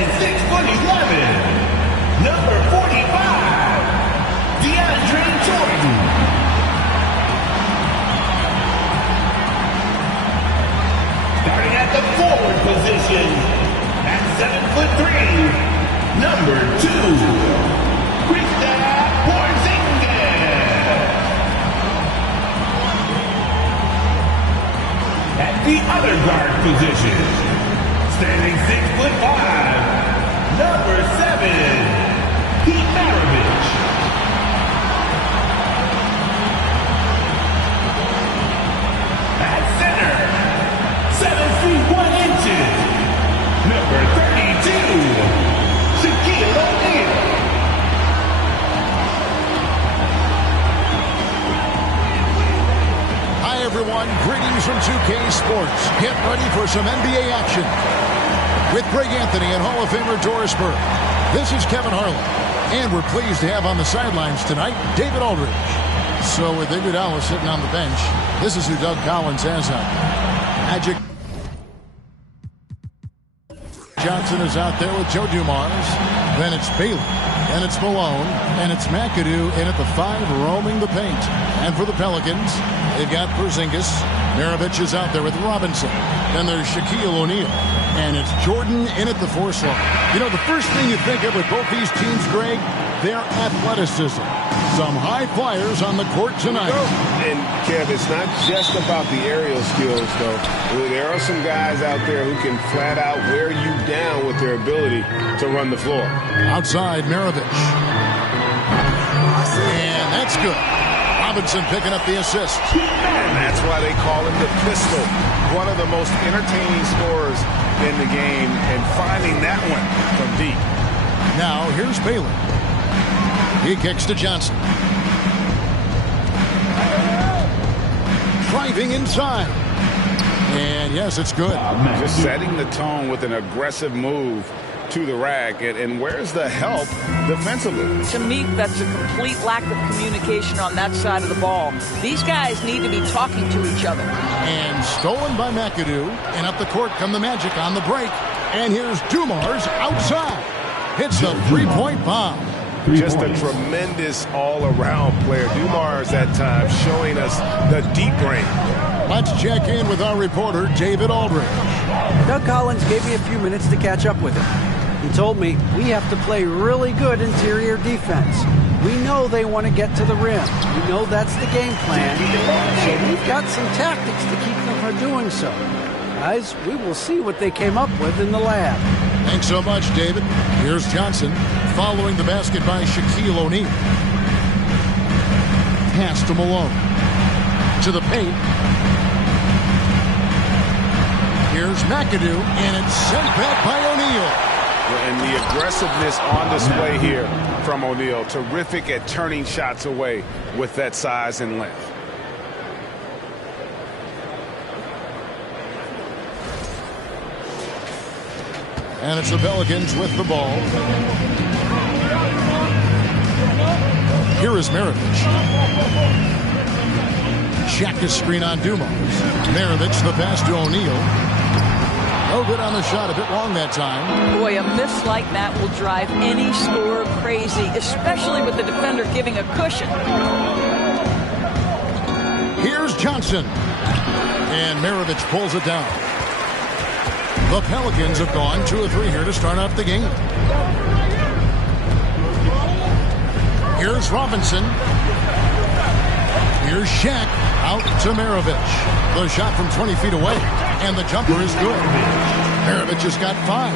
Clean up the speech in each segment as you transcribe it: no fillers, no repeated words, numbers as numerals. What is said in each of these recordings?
standing 6'11", number 45, Jordan. Starting at the forward position, at 7'3", number 2, at the other guard position, standing 6'5", number 7, Pete Maravich. At center, 7 feet 1 inches, number 32, Shaquille O'Neal. Hi everyone, greetings from 2K Sports. Get ready for some NBA action with Greg Anthony and Hall of Famer Doris Burke. This is Kevin Harlan, and we're pleased to have on the sidelines tonight David Aldridge. So with Iguodala sitting on the bench, this is who Doug Collins has on. Magic Johnson is out there with Joe Dumars. Then it's Bailey. Then it's Malone. And it's McAdoo in at the 5 roaming the paint. And for the Pelicans, they've got Porzingis. Maravich is out there with Robinson. Then there's Shaquille O'Neal. And it's Jordan in at the 4 slot. You know, the first thing you think of with both these teams, Greg, their athleticism. Some high flyers on the court tonight. And, Kev, it's not just about the aerial skills, though. There are some guys out there who can flat out wear you down with their ability to run the floor. Outside, Maravich. And that's good. Robinson picking up the assist. And that's why they call him the pistol. One of the most entertaining scorers in the game, and finding that one from deep. Now, here's Bailey. He kicks to Johnson. Driving inside. And yes, it's good. Just setting the tone with an aggressive move to the rack. And where's the help defensively? To me, that's a complete lack of communication on that side of the ball. These guys need to be talking to each other. And stolen by McAdoo. And up the court come the Magic on the break. And here's Dumars outside. Hits the three-point bomb. Just a tremendous all-around player. Dumars that time showing us the deep range. Let's check in with our reporter, David Aldridge. Doug Collins gave me a few minutes to catch up with him. He told me we have to play really good interior defense. We know they want to get to the rim. We know that's the game plan. So we've got some tactics to keep them from doing so. Guys, we will see what they came up with in the lab. Thanks so much, David. Here's Johnson following the basket by Shaquille O'Neal. Pass to Malone. To the paint. Here's McAdoo, and it's sent back by O'Neal. And the aggressiveness on display here from O'Neal. Terrific at turning shots away with that size and length. And it's the Pelicans with the ball. Here is Maravich. Check his screen on Dumars. Maravich, the pass to O'Neal. No good on the shot, a bit long that time. Boy, a miss like that will drive any scorer crazy, especially with the defender giving a cushion. Here's Johnson. And Maravich pulls it down. The Pelicans have gone 2 of 3 here to start off the game. Here's Robinson. Here's Shaq out to Maravich. The shot from 20 feet away, and the jumper is good. Maravich has got 5.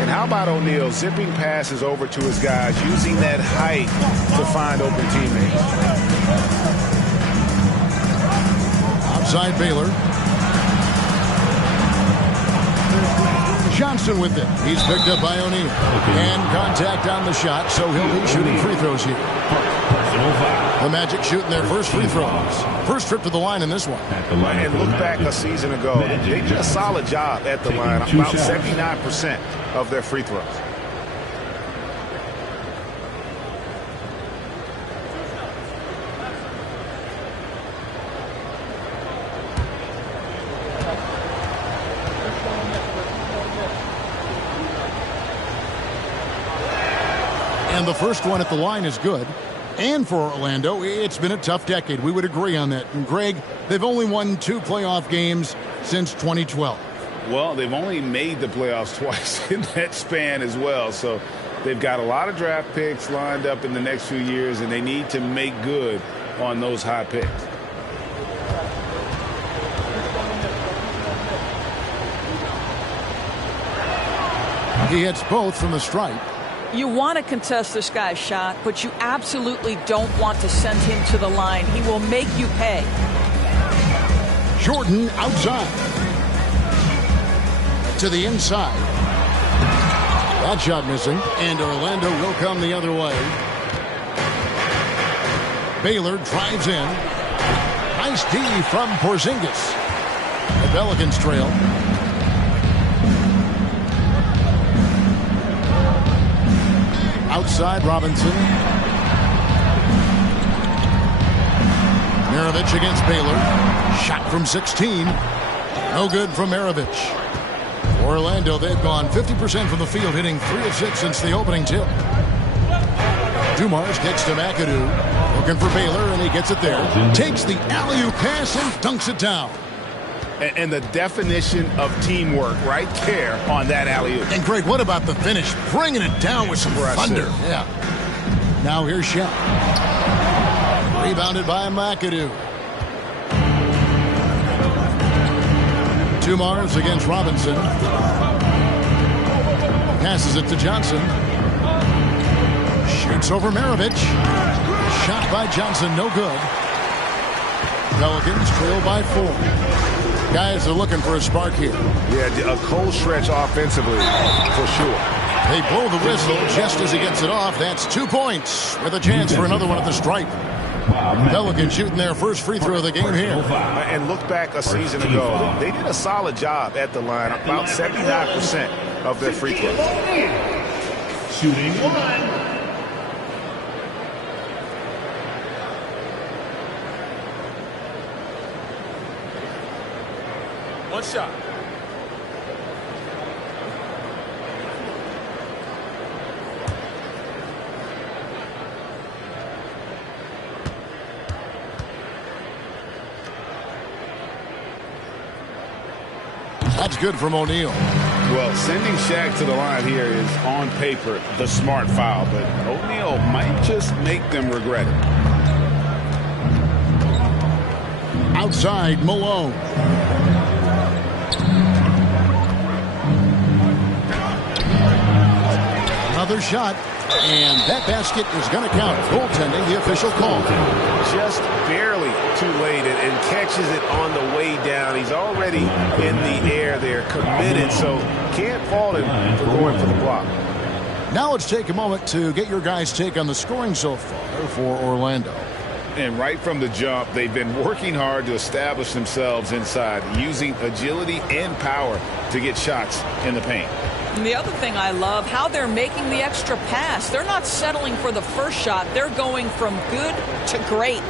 And how about O'Neal zipping passes over to his guys, using that height to find open teammates. Outside Baylor. Johnson with it. He's picked up by O'Neal. And contact on the shot, so he'll be shooting free throws here. The Magic shooting their first free throws. First trip to the line in this one. And look back a season ago. They did a solid job at the line. About 79% of their free throws. And the first one at the line is good. And for Orlando, it's been a tough decade. We would agree on that. And Greg, they've only won 2 playoff games since 2012. Well, they've only made the playoffs twice in that span as well. So they've got a lot of draft picks lined up in the next few years, and they need to make good on those high picks. He hits both from the stripe. You want to contest this guy's shot, but you absolutely don't want to send him to the line. He will make you pay. Jordan outside. To the inside. That shot missing. And Orlando will come the other way. Baylor drives in. Nice D from Porzingis. The Pelicans trail. Outside Robinson. Maravich against Baylor. Shot from 16. No good from Maravich. Orlando, they've gone 50% from the field, hitting 3 of 6 since the opening tip. Dumars gets to McAdoo. Looking for Baylor, and he gets it there. Takes the alley-oop pass and dunks it down. And the definition of teamwork right there on that alley-oop. And Greg, what about the finish? Bringing it down with some thunder. Yeah. Now here's Shaq. Rebounded by McAdoo. Dumars against Robinson. Passes it to Johnson. Shoots over Maravich. Shot by Johnson, no good. Pelicans trail by 4. Guys are looking for a spark here. Yeah, a cold stretch offensively, for sure. They blow the whistle just as he gets it off. That's 2 points with a chance for another one at the stripe. Pelicans shooting their first free throw of the game here. And look back a season ago. They did a solid job at the line. About 79% of their free throws. Shooting 1. One shot. That's good from O'Neal. Well, sending Shaq to the line here is on paper the smart foul, but O'Neal might just make them regret it. Outside Malone. Another shot, and that basket is going to count. Goaltending, the official call. Just barely too late and catches it on the way down. He's already in the air there, committed, so can't fault him for going for the block. Now let's take a moment to get your guys' take on the scoring so far for Orlando. And right from the jump, they've been working hard to establish themselves inside, using agility and power to get shots in the paint. And the other thing I love, how they're making the extra pass. They're not settling for the first shot. They're going from good to great.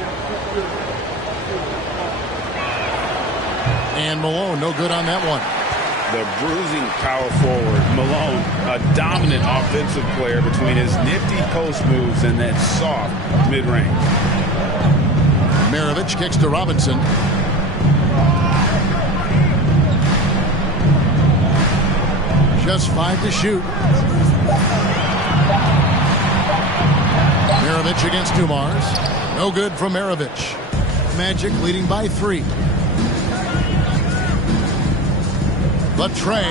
And Malone, no good on that one. The bruising power forward, Malone, a dominant offensive player between his nifty post moves and that soft mid-range. Maravich kicks to Robinson. Just 5 to shoot. Maravich against Dumars. No good from Maravich. Magic leading by 3. The tray.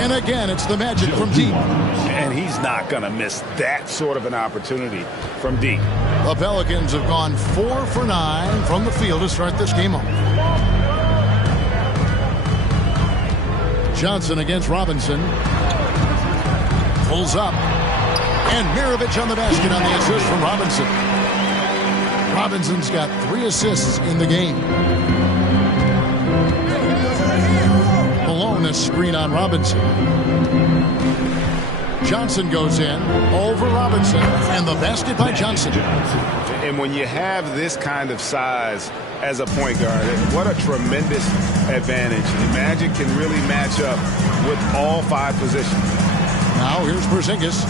And again, it's the Magic from deep. And he's not going to miss that sort of an opportunity from deep. The Pelicans have gone 4 for 9 from the field to start this game off. Johnson against Robinson. Pulls up. And Maravich on the basket on the assist from Robinson. Robinson's got 3 assists in the game. Malone, a screen on Robinson. Johnson goes in over Robinson, and the basket by Johnson. And when you have this kind of size as a point guard, what a tremendous advantage. The Magic can really match up with all 5 positions. Now here's Porzingis.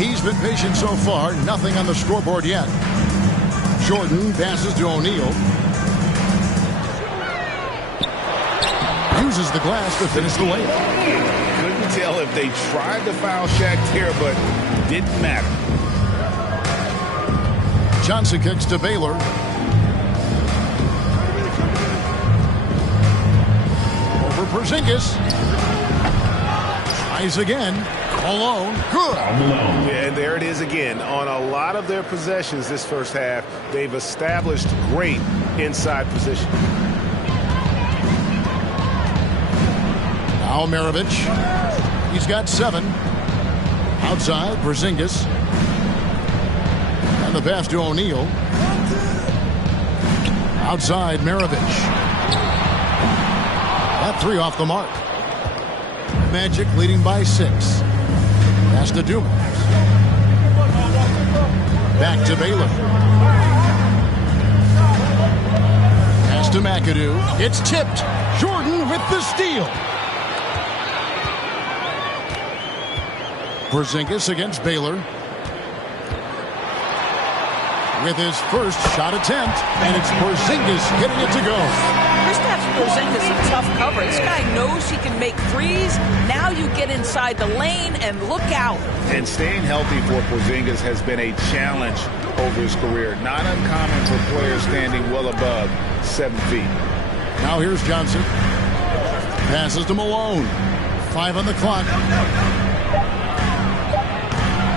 He's been patient so far. Nothing on the scoreboard yet. Jordan passes to O'Neal. Uses the glass to finish the layup. Couldn't tell if they tried to foul Shaq there, but didn't matter. Johnson kicks to Baylor. Over Porzingis. Tries again. Malone. Good. Yeah, and there it is again. On a lot of their possessions this first half, they've established great inside position. Now Maravich. He's got 7. Outside, Porzingis. And the pass to O'Neal. Outside, Maravich. That 3 off the mark. Magic leading by 6. Pass to Dumas. Back to Baylor. Pass to McAdoo. It's tipped. Jordan with the steal. Porzingis against Baylor. With his first shot attempt, and it's Porzingis getting it to go. Kristaps Porzingis a tough cover. This guy knows he can make threes. Now you get inside the lane and look out. And staying healthy for Porzingis has been a challenge over his career. Not uncommon for players standing well above 7 feet. Now here's Johnson. Passes to Malone. 5 on the clock.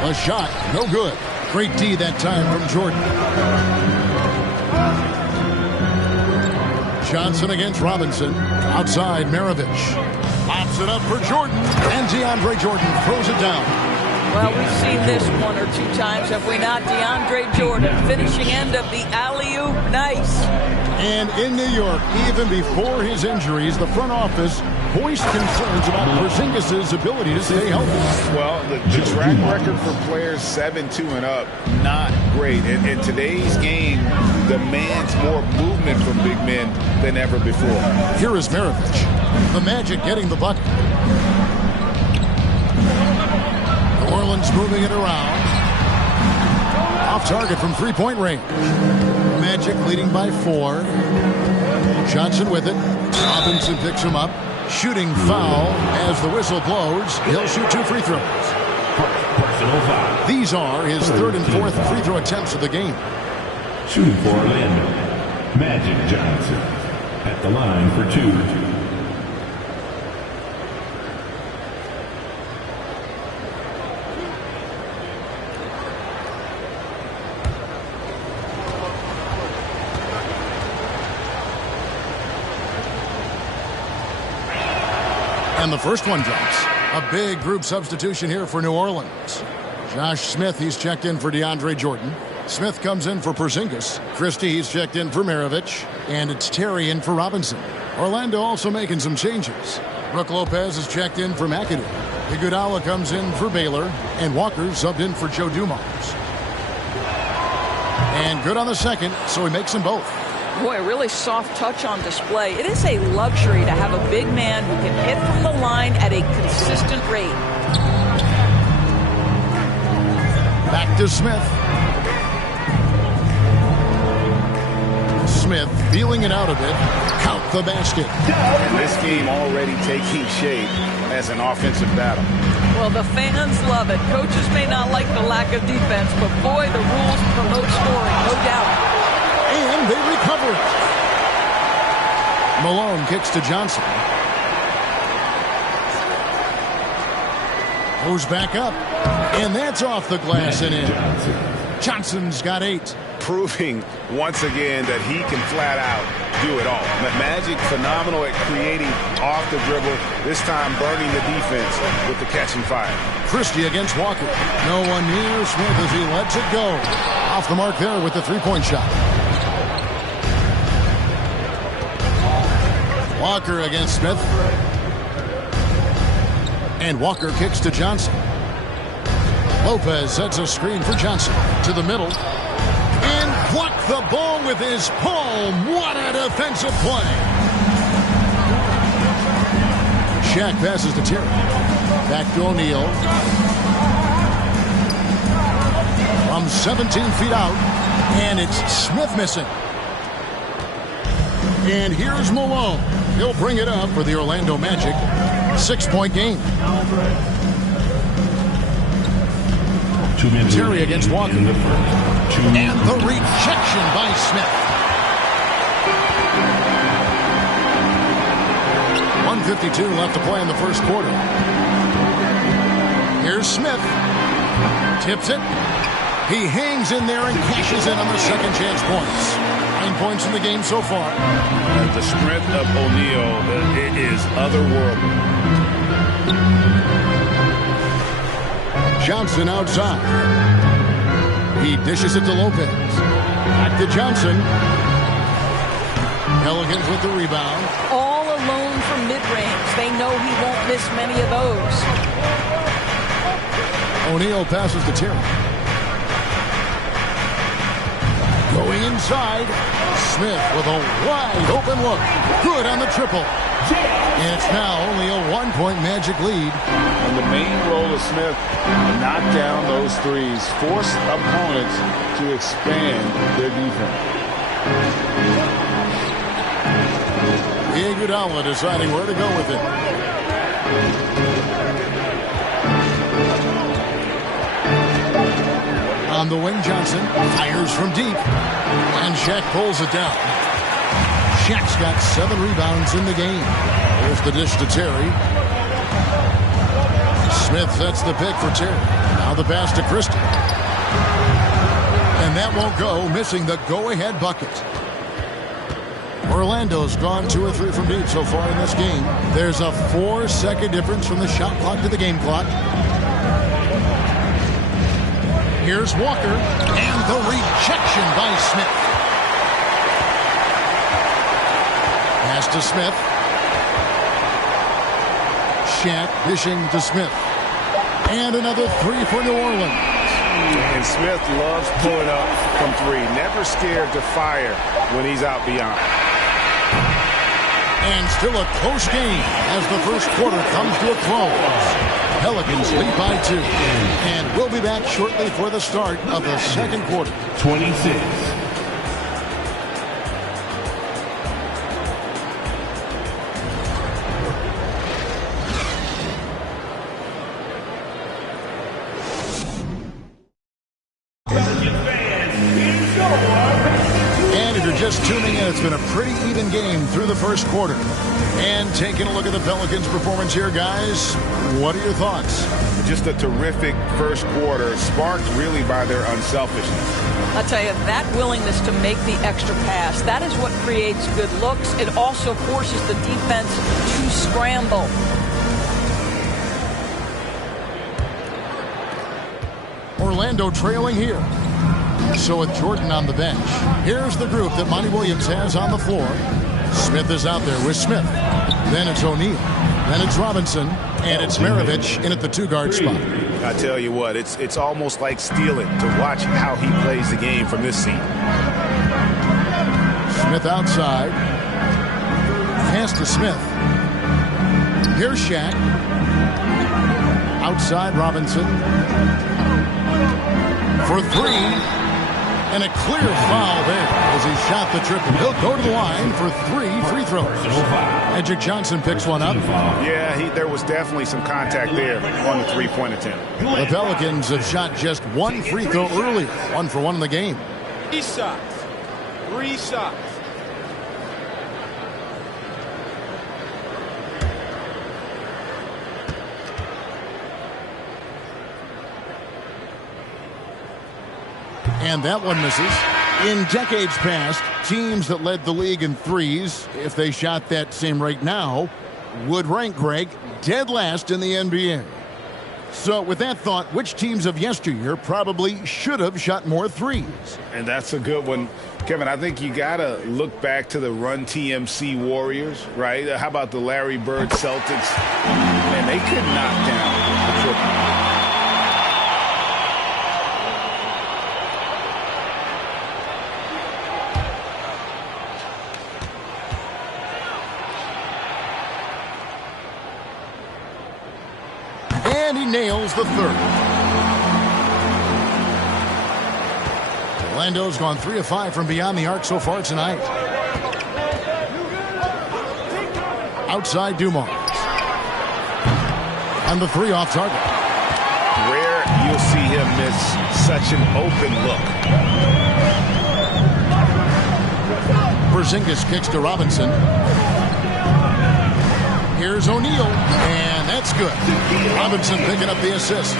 A shot, no good. Great D that time from Jordan. Johnson against Robinson. Outside, Maravich. Pops it up for Jordan. And DeAndre Jordan throws it down. Well, we've seen this 1 or 2 times, have we not? DeAndre Jordan, finishing end of the alley-oop. Nice. And in New York, even before his injuries, the front office voiced concerns about Porzingis' ability to stay healthy. Well, the track record for players 7-2 and up, not great. And today's game demands more movement from big men than ever before. Here is Maravich. The Magic getting the bucket. New Orleans moving it around. Off target from three-point range. Magic leading by 4. Johnson with it. Robinson picks him up. Shooting foul as the whistle blows. He'll shoot 2 free throws. Personal foul. These are his 3rd and 4th free throw attempts of the game. Shooting for Orlando, Magic Johnson at the line for 2. And the first one drops. A big group substitution here for New Orleans. Josh Smith, he's checked in for DeAndre Jordan. Smith comes in for Porzingis. Christie, he's checked in for Maravich. And it's Terry in for Robinson. Orlando also making some changes. Brook Lopez is checked in for McAdoo. Iguodala comes in for Baylor. And Walker subbed in for Joe Dumars. And good on the second, so he makes them both. Boy, a really soft touch on display. It is a luxury to have a big man who can hit from the line at a consistent rate. Back to Smith. Smith feeling it out a bit. Count the basket. And this game already taking shape as an offensive battle. Well, the fans love it. Coaches may not like the lack of defense, but boy, the rules promote scoring, no doubt. And they recover it. Malone kicks to Johnson. Goes back up. And that's off the glass and in. Johnson's got 8. Proving once again that he can flat out do it all. Magic phenomenal at creating off the dribble. This time burning the defense with the catching fire. Christie against Walker. No one near Smith as he lets it go. Off the mark there with the 3-point shot. Walker against Smith. And Walker kicks to Johnson. Lopez sets a screen for Johnson to the middle. And blocked the ball with his palm. What a defensive play. Shaq passes to Terry. Back to O'Neal. from 17 feet out, and it's Smith missing. And here's Malone. He'll bring it up for the Orlando Magic. 6-point game. Terry against Walker. And the rejection by Smith. 1:52 left to play in the first quarter. Here's Smith. Tips it. He hangs in there and cashes in on the second chance points. 9 points in the game so far. The strength of O'Neal is otherworldly. Johnson outside. He dishes it to Lopez. Back to Johnson. Pelicans with the rebound. All alone from mid-range. They know he won't miss many of those. O'Neal passes to Terry. Going inside. Smith with a wide open look. Good on the triple. And it's now only a 1-point Magic lead. And the main role of Smith, knock down those threes, force opponents to expand their defense. Iguodala deciding where to go with it. On the wing, Johnson fires from deep. And Shaq pulls it down. Shaq's got 7 rebounds in the game. Here's the dish to Terry. Smith sets the pick for Terry. Now the pass to Christie. And that won't go, missing the go-ahead bucket. Orlando's gone 2 or 3 from deep so far in this game. There's a 4-second difference from the shot clock to the game clock. Here's Walker, and the rejection by Smith. Pass to Smith. Shaq dishing to Smith. And another 3 for New Orleans. And Smith loves pulling up from 3. Never scared to fire when he's out beyond. And still a close game as the first quarter comes to a close. Pelicans lead by 2. And we'll be back shortly for the start of the second quarter. 26. And if you're just tuning in, it's been a pretty even game through the first quarter. And taking a look at the Pelicans' performance here, guys, what are your thoughts? Just a terrific first quarter, sparked really by their unselfishness. I'll tell you, that willingness to make the extra pass, that is what creates good looks. It also forces the defense to scramble. Orlando trailing here. So with Jordan on the bench, here's the group that Monty Williams has on the floor. Smith is out there with Smith. Then it's O'Neal. Then it's Robinson. And it's Maravich in at the 2-guard spot. I tell you what, it's almost like stealing to watch how he plays the game from this seat. Smith outside. Pass to Smith. Here's Shaq. Outside Robinson. For 3. And a clear foul there as he shot the triple. He'll go to the line for 3 free throws. Magic Johnson picks one up. Yeah, there was definitely some contact there on the 3-point attempt. The Pelicans have shot just 1 free throw earlier. 1 for 1 in the game. 3 shots. 3 shots. And that one misses. In decades past, teams that led the league in threes, if they shot that same rate now, would rank, Greg, dead last in the NBA. So with that thought, which teams of yesteryear probably should have shot more threes? And that's a good one. Kevin, I think you got to look back to the Run TMC Warriors, right? How about the Larry Bird Celtics? Man, they could knock down the triple. And he nails the third. Orlando's gone 3 of 5 from beyond the arc so far tonight. Outside Dumars. And the 3 off target. Rare you'll see him miss such an open look. Porzingis kicks to Robinson. Here's O'Neal, and that's good. Robinson picking up the assist.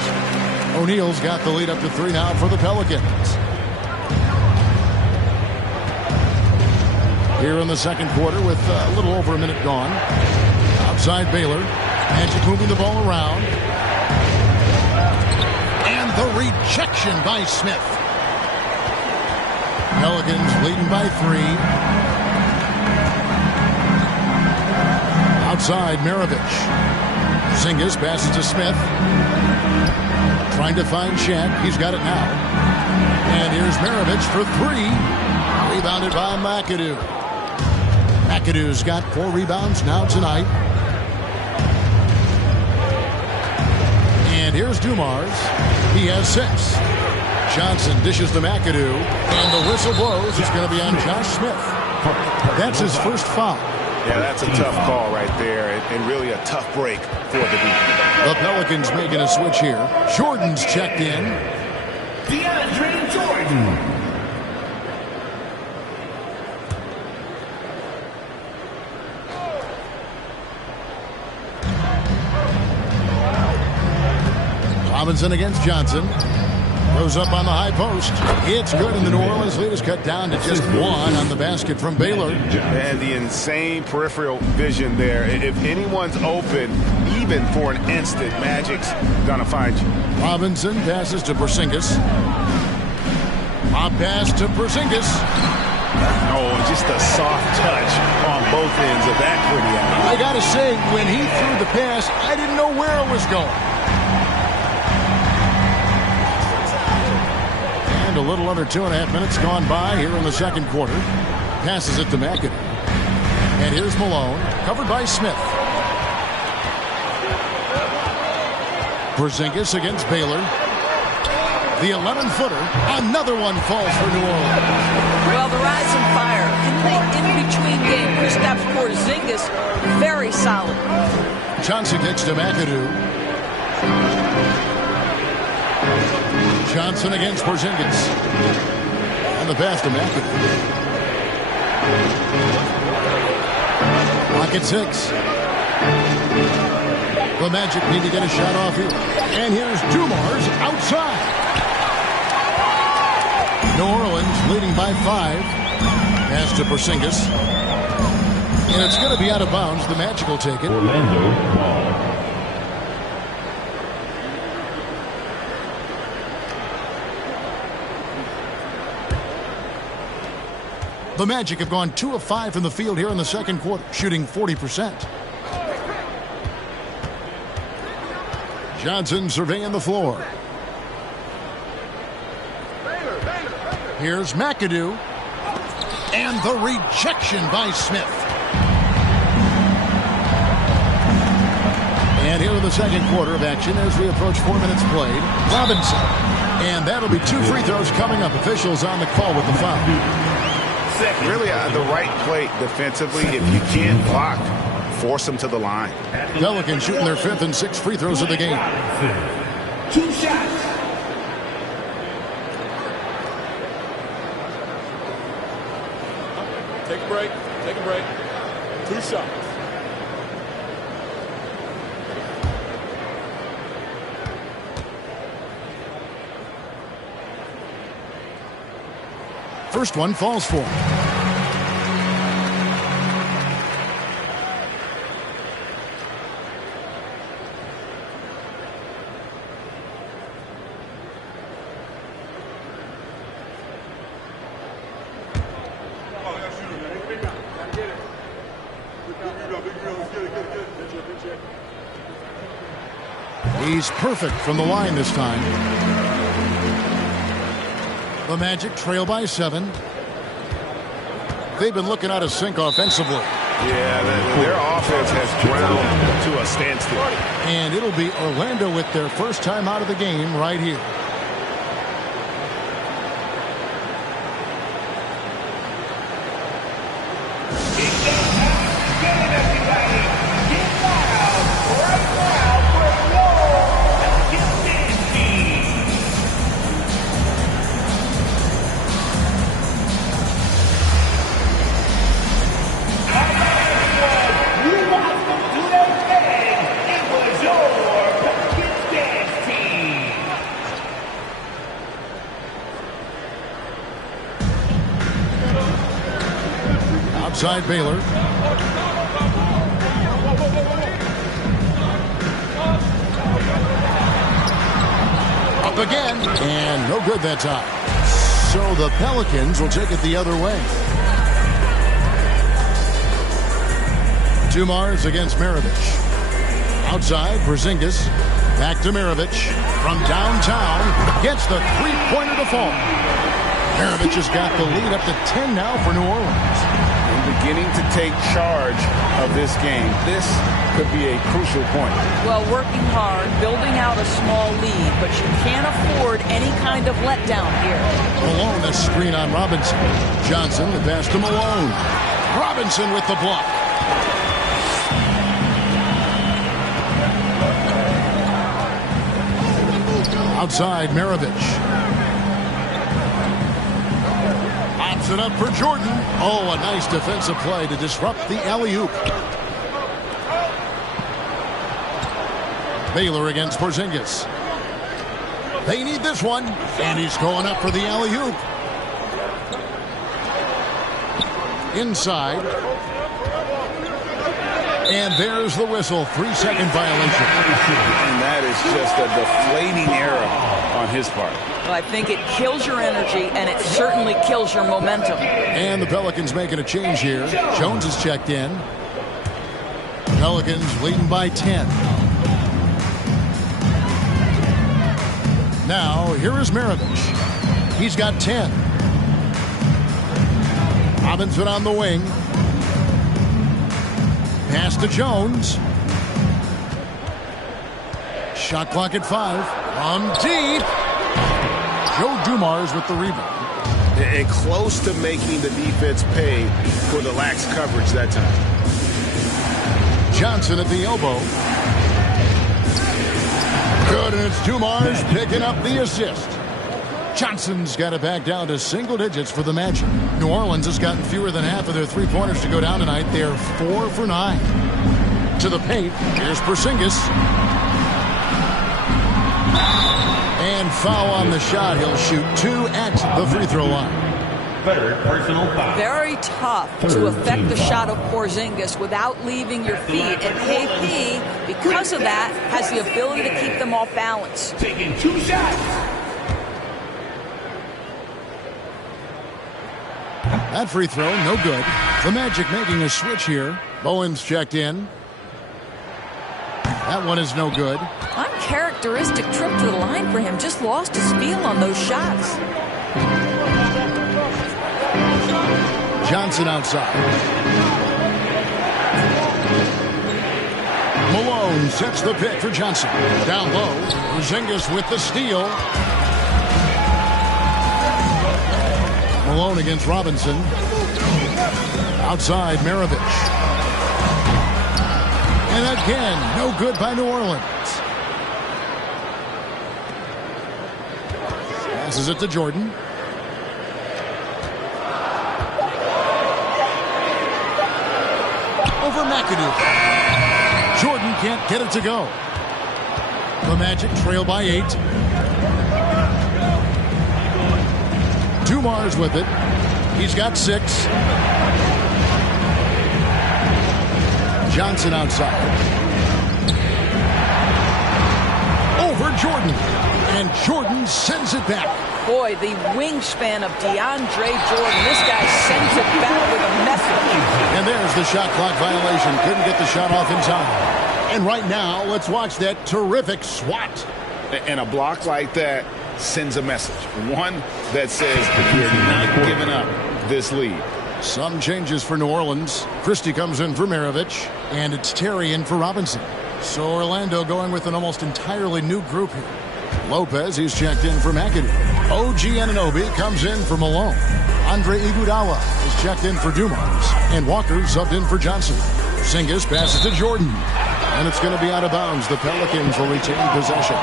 O'Neal's got the lead up to 3 now for the Pelicans. Here in the second quarter with a little over a minute gone. Outside Baylor. Magic moving the ball around. And the rejection by Smith. Pelicans leading by 3. Outside Maravich. Porzingis passes to Smith. Trying to find Shaq. He's got it now. And here's Maravich for 3. Rebounded by McAdoo. McAdoo's got 4 rebounds now tonight. And here's Dumars. He has 6. Johnson dishes to McAdoo. And the whistle blows. It's going to be on Josh Smith. That's his first foul. Yeah, that's a tough call right there, and really a tough break for the defense. The Pelicans making a switch here. Jordan's checked in. DeAndre Jordan. Robinson against Johnson. Goes up on the high post. It's good, and the New Orleans lead is cut down to just 1 on the basket from Baylor. And the insane peripheral vision there. If anyone's open, even for an instant, Magic's gonna find you. Robinson passes to Porzingis. Pop pass to Porzingis. Oh, just a soft touch on both ends of that pretty alley. I gotta say, when he threw the pass, I didn't know where it was going. A little under 2.5 minutes gone by here in the second quarter. Passes it to McAdoo. And here's Malone, covered by Smith. Porzingis against Baylor. The 11-footer. Another one falls for New Orleans. Well, the rising fire in the in-between game. Kristaps Porzingis, very solid. Johnson kicks to McAdoo. Johnson against Porzingis. And the pass to McAdoo. Pocket 6. The Magic need to get a shot off here. And here's Dumars outside. New Orleans leading by 5. Pass to Porzingis. And it's going to be out of bounds. The Magic will take it. Orlando ball. The Magic have gone 2 of 5 from the field here in the second quarter, shooting 40%. Johnson surveying the floor. Here's McAdoo. And the rejection by Smith. And here in the second quarter of action as we approach 4 minutes played, Robinson. And that'll be 2 free throws coming up. Officials on the call with the foul. Really the right play defensively. If you can't block, force them to the line. Pelicans shooting their 5th and 6th free throws of the game. 2 shots. Take a break. Take a break. 2 shots. First one falls for him. He's perfect from the line this time. The Magic trail by 7. They've been looking out of sync offensively. Yeah, their offense has ground to a standstill. And it'll be Orlando with their first time out of the game right here. Outside Baylor. Up again, and no good that time. So the Pelicans will take it the other way. Dumars against Maravich. Outside, Porzingis. Back to Maravich. From downtown, gets the three-pointer to fall. Maravich has got the lead up to 10 now for New Orleans. And beginning to take charge of this game. This could be a crucial point. Well, working hard, building out a small lead, but you can't afford any kind of letdown here. Malone, a screen on Robinson. Johnson, the pass to Malone. Robinson with the block. Outside, Maravich. Pops it up for Jordan. Oh, a nice defensive play to disrupt the alley-oop. Baylor against Porzingis. They need this one. And he's going up for the alley-oop. Inside. And there's the whistle. 3-second violation. And that is just a deflating error on his part. Well, I think it kills your energy, and it certainly kills your momentum. And the Pelicans making a change here. Jones is checked in. Pelicans leading by 10. Now, here is Maravich. He's got 10. Robinson on the wing. Pass to Jones. Shot clock at 5. From deep. Joe Dumars with the rebound. And close to making the defense pay for the lax coverage that time. Johnson at the elbow. Good, and it's Dumars picking up the assist. Johnson's got it back down to single digits for the Magic. New Orleans has gotten fewer than half of their three-pointers to go down tonight. They're 4 for 9. To the paint. Here's Porzingis. And foul on the shot. He'll shoot 2 at the free throw line. Third personal foul. Very tough to affect the shot of Porzingis without leaving your feet. And KP, because of that, has the ability to keep them off balance. Taking 2 shots. That free throw, no good. The Magic making a switch here. Bowen's checked in. That one is no good. Uncharacteristic trip to the line for him. Just lost his feel on those shots. Johnson outside. Malone sets the pick for Johnson. Down low. Porzingis with the steal. Malone against Robinson. Outside, Maravich. And again, no good by New Orleans. Passes it to Jordan. Over McAdoo. Jordan can't get it to go. The Magic trail by 8. Dumars with it. He's got 6. Johnson outside. Over Jordan. And Jordan sends it back. Boy, the wingspan of DeAndre Jordan. This guy sends it back with a message. And there's the shot clock violation. Couldn't get the shot off in time. And right now, let's watch that terrific swat. And a block like that sends a message. One that says you're not giving up this lead. Some changes for New Orleans. Christie comes in for Maravich. And it's Terry in for Robinson. So Orlando going with an almost entirely new group here. Lopez, he's checked in for McAdoo. OG Anunoby comes in for Malone. Andre Iguodala is checked in for Dumars. And Walker subbed in for Johnson. Porzingis passes to Jordan. And it's going to be out of bounds. The Pelicans will retain possession.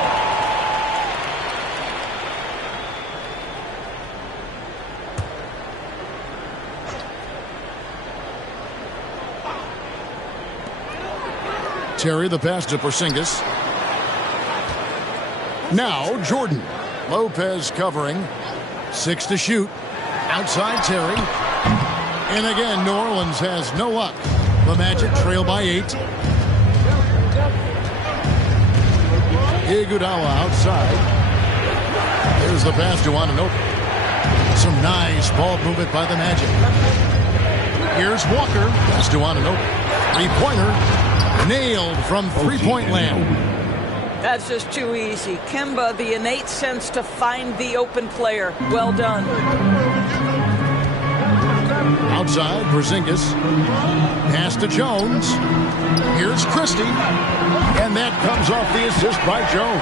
Terry, the pass to Porzingis. Now Jordan. Lopez covering. 6 to shoot. Outside Terry. And again, New Orleans has no luck. The Magic trail by 8. Iguodala outside. There's the pass to Anunoby. Some nice ball movement by the Magic. Here's Walker. Pass to Anunoby. Three-pointer. Nailed from three-point land. That's just too easy. Kemba, the innate sense to find the open player. Well done. Outside, Porzingis. Pass to Jones. Here's Christie. And that comes off the assist by Jones.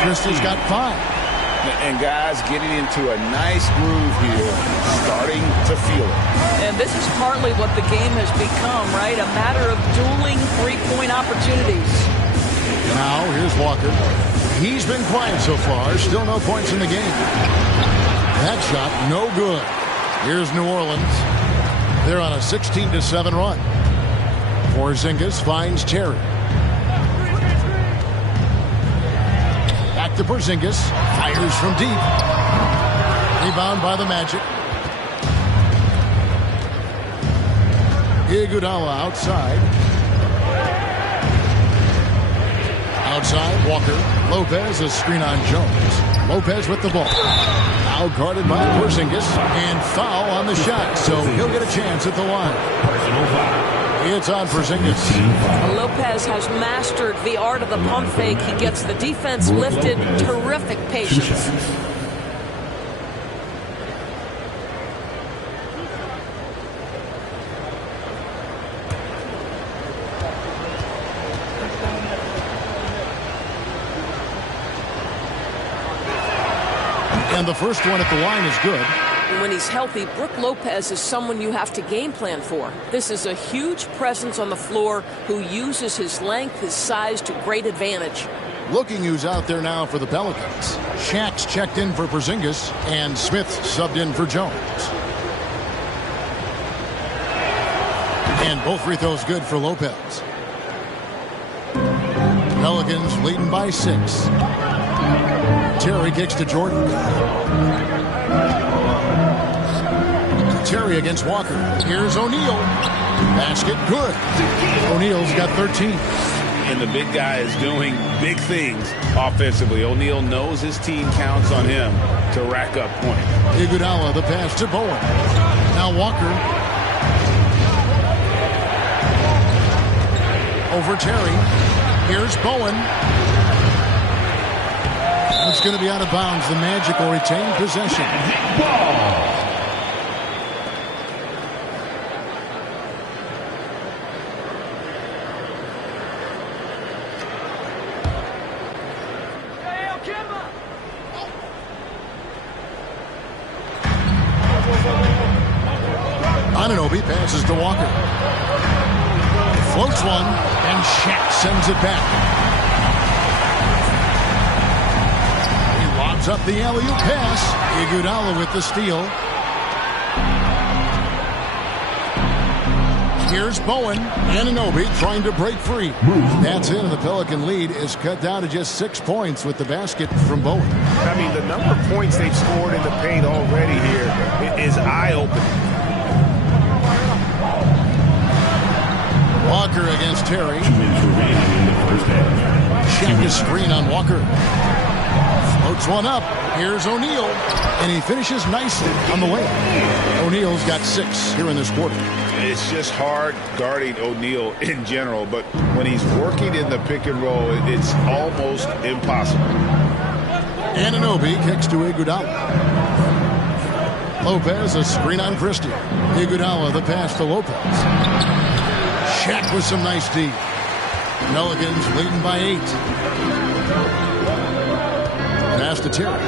Christie's got 5. And guys getting into a nice groove here, starting to feel it. And this is partly what the game has become, right? A matter of dueling three-point opportunities. Now, here's Walker. He's been quiet so far. Still no points in the game. That shot, no good. Here's New Orleans. They're on a 16-7 run. Porzingis finds Terry. Back to Porzingis. Fires from deep. Rebound by the Magic. Iguodala outside. Outside, Walker. Lopez, a screen on Jones. Lopez with the ball. Now guarded by Porzingis. And foul on the shot, so he'll get a chance at the line. It's on Porzingis. Lopez has mastered the art of the pump fake. He gets the defense lifted. Terrific patience. And the first one at the line is good. When he's healthy, Brook Lopez is someone you have to game plan for. This is a huge presence on the floor who uses his length, his size to great advantage. Looking who's out there now for the Pelicans. Shaq's checked in for Porzingis, and Smith subbed in for Jones. And both free throws good for Lopez. Pelicans leading by 6. Terry kicks to Jordan. Terry against Walker. Here's O'Neal. Basket good. O'Neal's got 13. And the big guy is doing big things offensively. O'Neal knows his team counts on him to rack up points. Iguodala, the pass to Bowen. Now Walker. Over Terry. Here's Bowen. It's going to be out of bounds. The Magic will retain possession. Anunoby passes to Walker. Floats one, and Shaq sends it back. Up the alley-oop pass. Iguodala with the steal. Here's Bowen. Anunoby trying to break free. That's it, and the Pelican lead is cut down to just 6 points with the basket from Bowen. I mean, the number of points they've scored in the paint already here is eye-opening. Walker against Terry. Shaq is screen on Walker. Floats one up. Here's O'Neal. And he finishes nicely on the layup. O'Neal's got 6 here in this quarter. It's just hard guarding O'Neal in general, but when he's working in the pick and roll, it's almost impossible. Anunoby kicks to Iguodala. Lopez, a screen on Christie. Iguodala, the pass to Lopez. Shaq with some nice D. Pelicans leading by 8. Pass to Terry.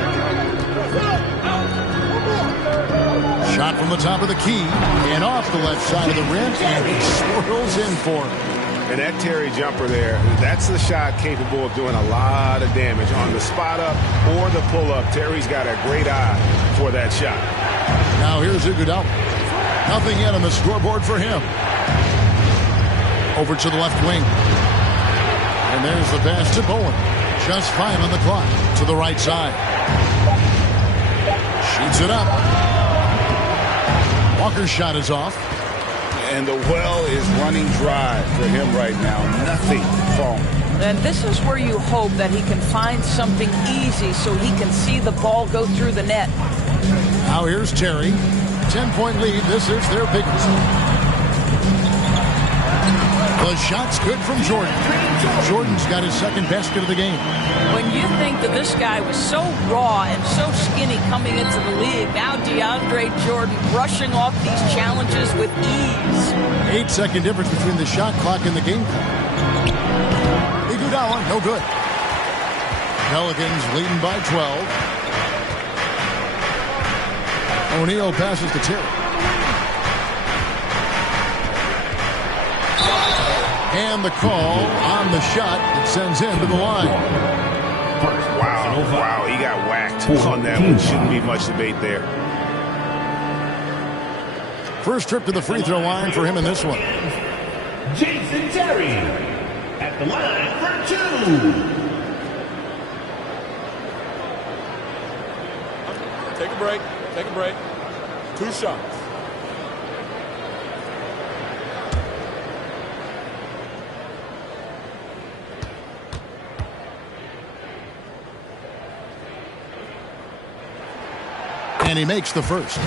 Shot from the top of the key and off the left side of the rim, and he swirls in for it. And that Terry jumper there, that's the shot capable of doing a lot of damage on the spot up or the pull up. Terry's got a great eye for that shot. Now here's Iguodala. Nothing yet on the scoreboard for him. Over to the left wing. And there's the pass to Bowen. Just 5 on the clock. To the right side. Shoots it up. Walker's shot is off. And the well is running dry for him right now. Nothing falling. And this is where you hope that he can find something easy so he can see the ball go through the net. Now here's Terry. 10-point lead. This is their biggest. The shot's good from Jordan. Jordan's got his second basket of the game. When you think that this guy was so raw and so skinny coming into the league, now DeAndre Jordan brushing off these challenges with ease. 8-second difference between the shot clock and the game clock. Iguodala, no good. Pelicans leading by 12. O'Neal passes to Terry. And the call on the shot that sends him to the line. Wow, he got whacked on that one. Shouldn't be much debate there. First trip to the free throw line for him in this one. Jason Terry at the line for two. Take a break. Take a break. 2 shots. And he makes the first.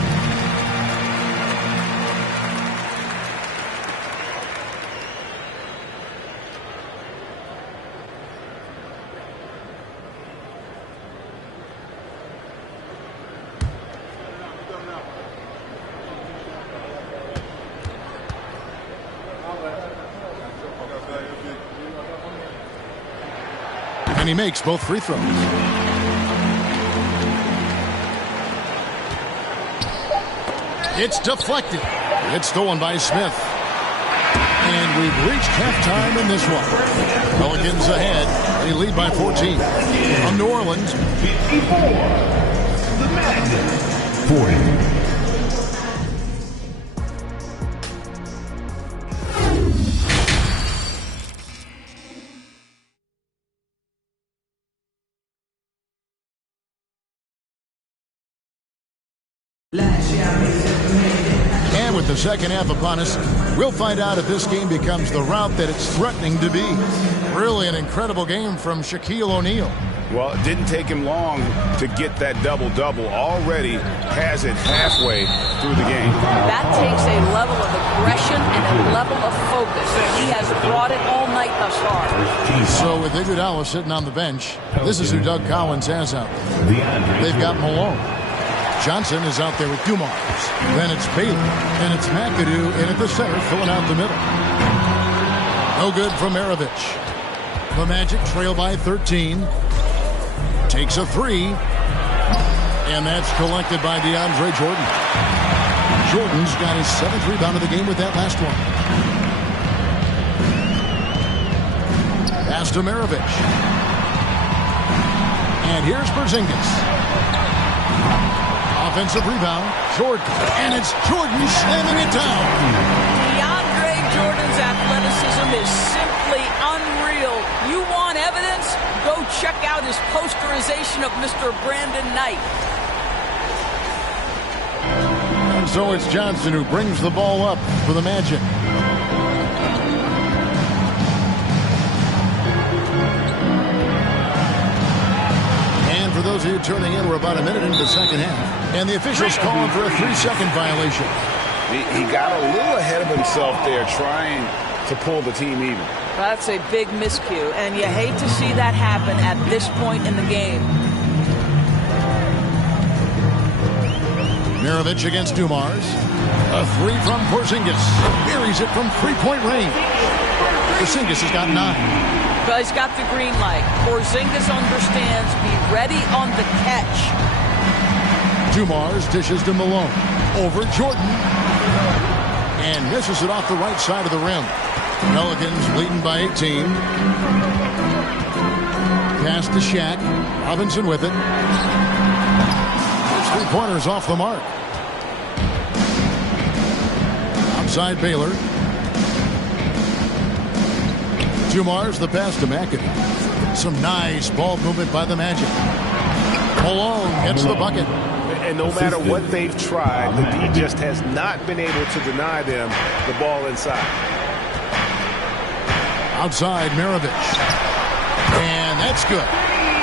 And he makes both free throws. It's deflected. It's stolen by Smith. And we've reached halftime in this one. Pelicans ahead. They lead by 14. On New Orleans. 54. The Magic. 40. And with the second half upon us, we'll find out if this game becomes the route that it's threatening to be. Really an incredible game from Shaquille O'Neal. Well, it didn't take him long to get that double-double. Already has it halfway through the game. That takes a level of aggression and a level of focus. He has brought it all night thus far. So with Iguodala sitting on the bench, this is who Doug Collins has out there. They've got Malone. Johnson is out there with Dumars. Then it's Bailey. And it's McAdoo in at the center, filling out the middle. No good from Maravich. The Magic trail by 13. Takes a three. And that's collected by DeAndre Jordan. Jordan's got his 7th rebound of the game with that last one. Pass to Maravich. And here's Porzingis. Offensive rebound, Jordan, and it's Jordan slamming it down. DeAndre Jordan's athleticism is simply unreal. You want evidence? Go check out his posterization of Mr. Brandon Knight. And so it's Johnson who brings the ball up for the Magic. For those of you turning in, we're about a minute into the second half. And the officials calling for a 3-second violation. He got a little ahead of himself there trying to pull the team even. That's a big miscue, and you hate to see that happen at this point in the game. Maravich against Dumars. A three from Porzingis. Buries it from three-point range. Porzingis has got 9. But he's got the green light. Porzingis understands. Be ready on the catch. Dumars dishes to Malone. Over Jordan. And misses it off the right side of the rim. Pelicans leading by 18. Pass to Shaq. Robinson with it. His three-pointers off the mark. Outside Baylor. Dumars, the pass to McAdoo. Some nice ball movement by the Magic. Malone gets the bucket. And no matter what they've tried, the D just has not been able to deny them the ball inside. Outside, Maravich. And that's good.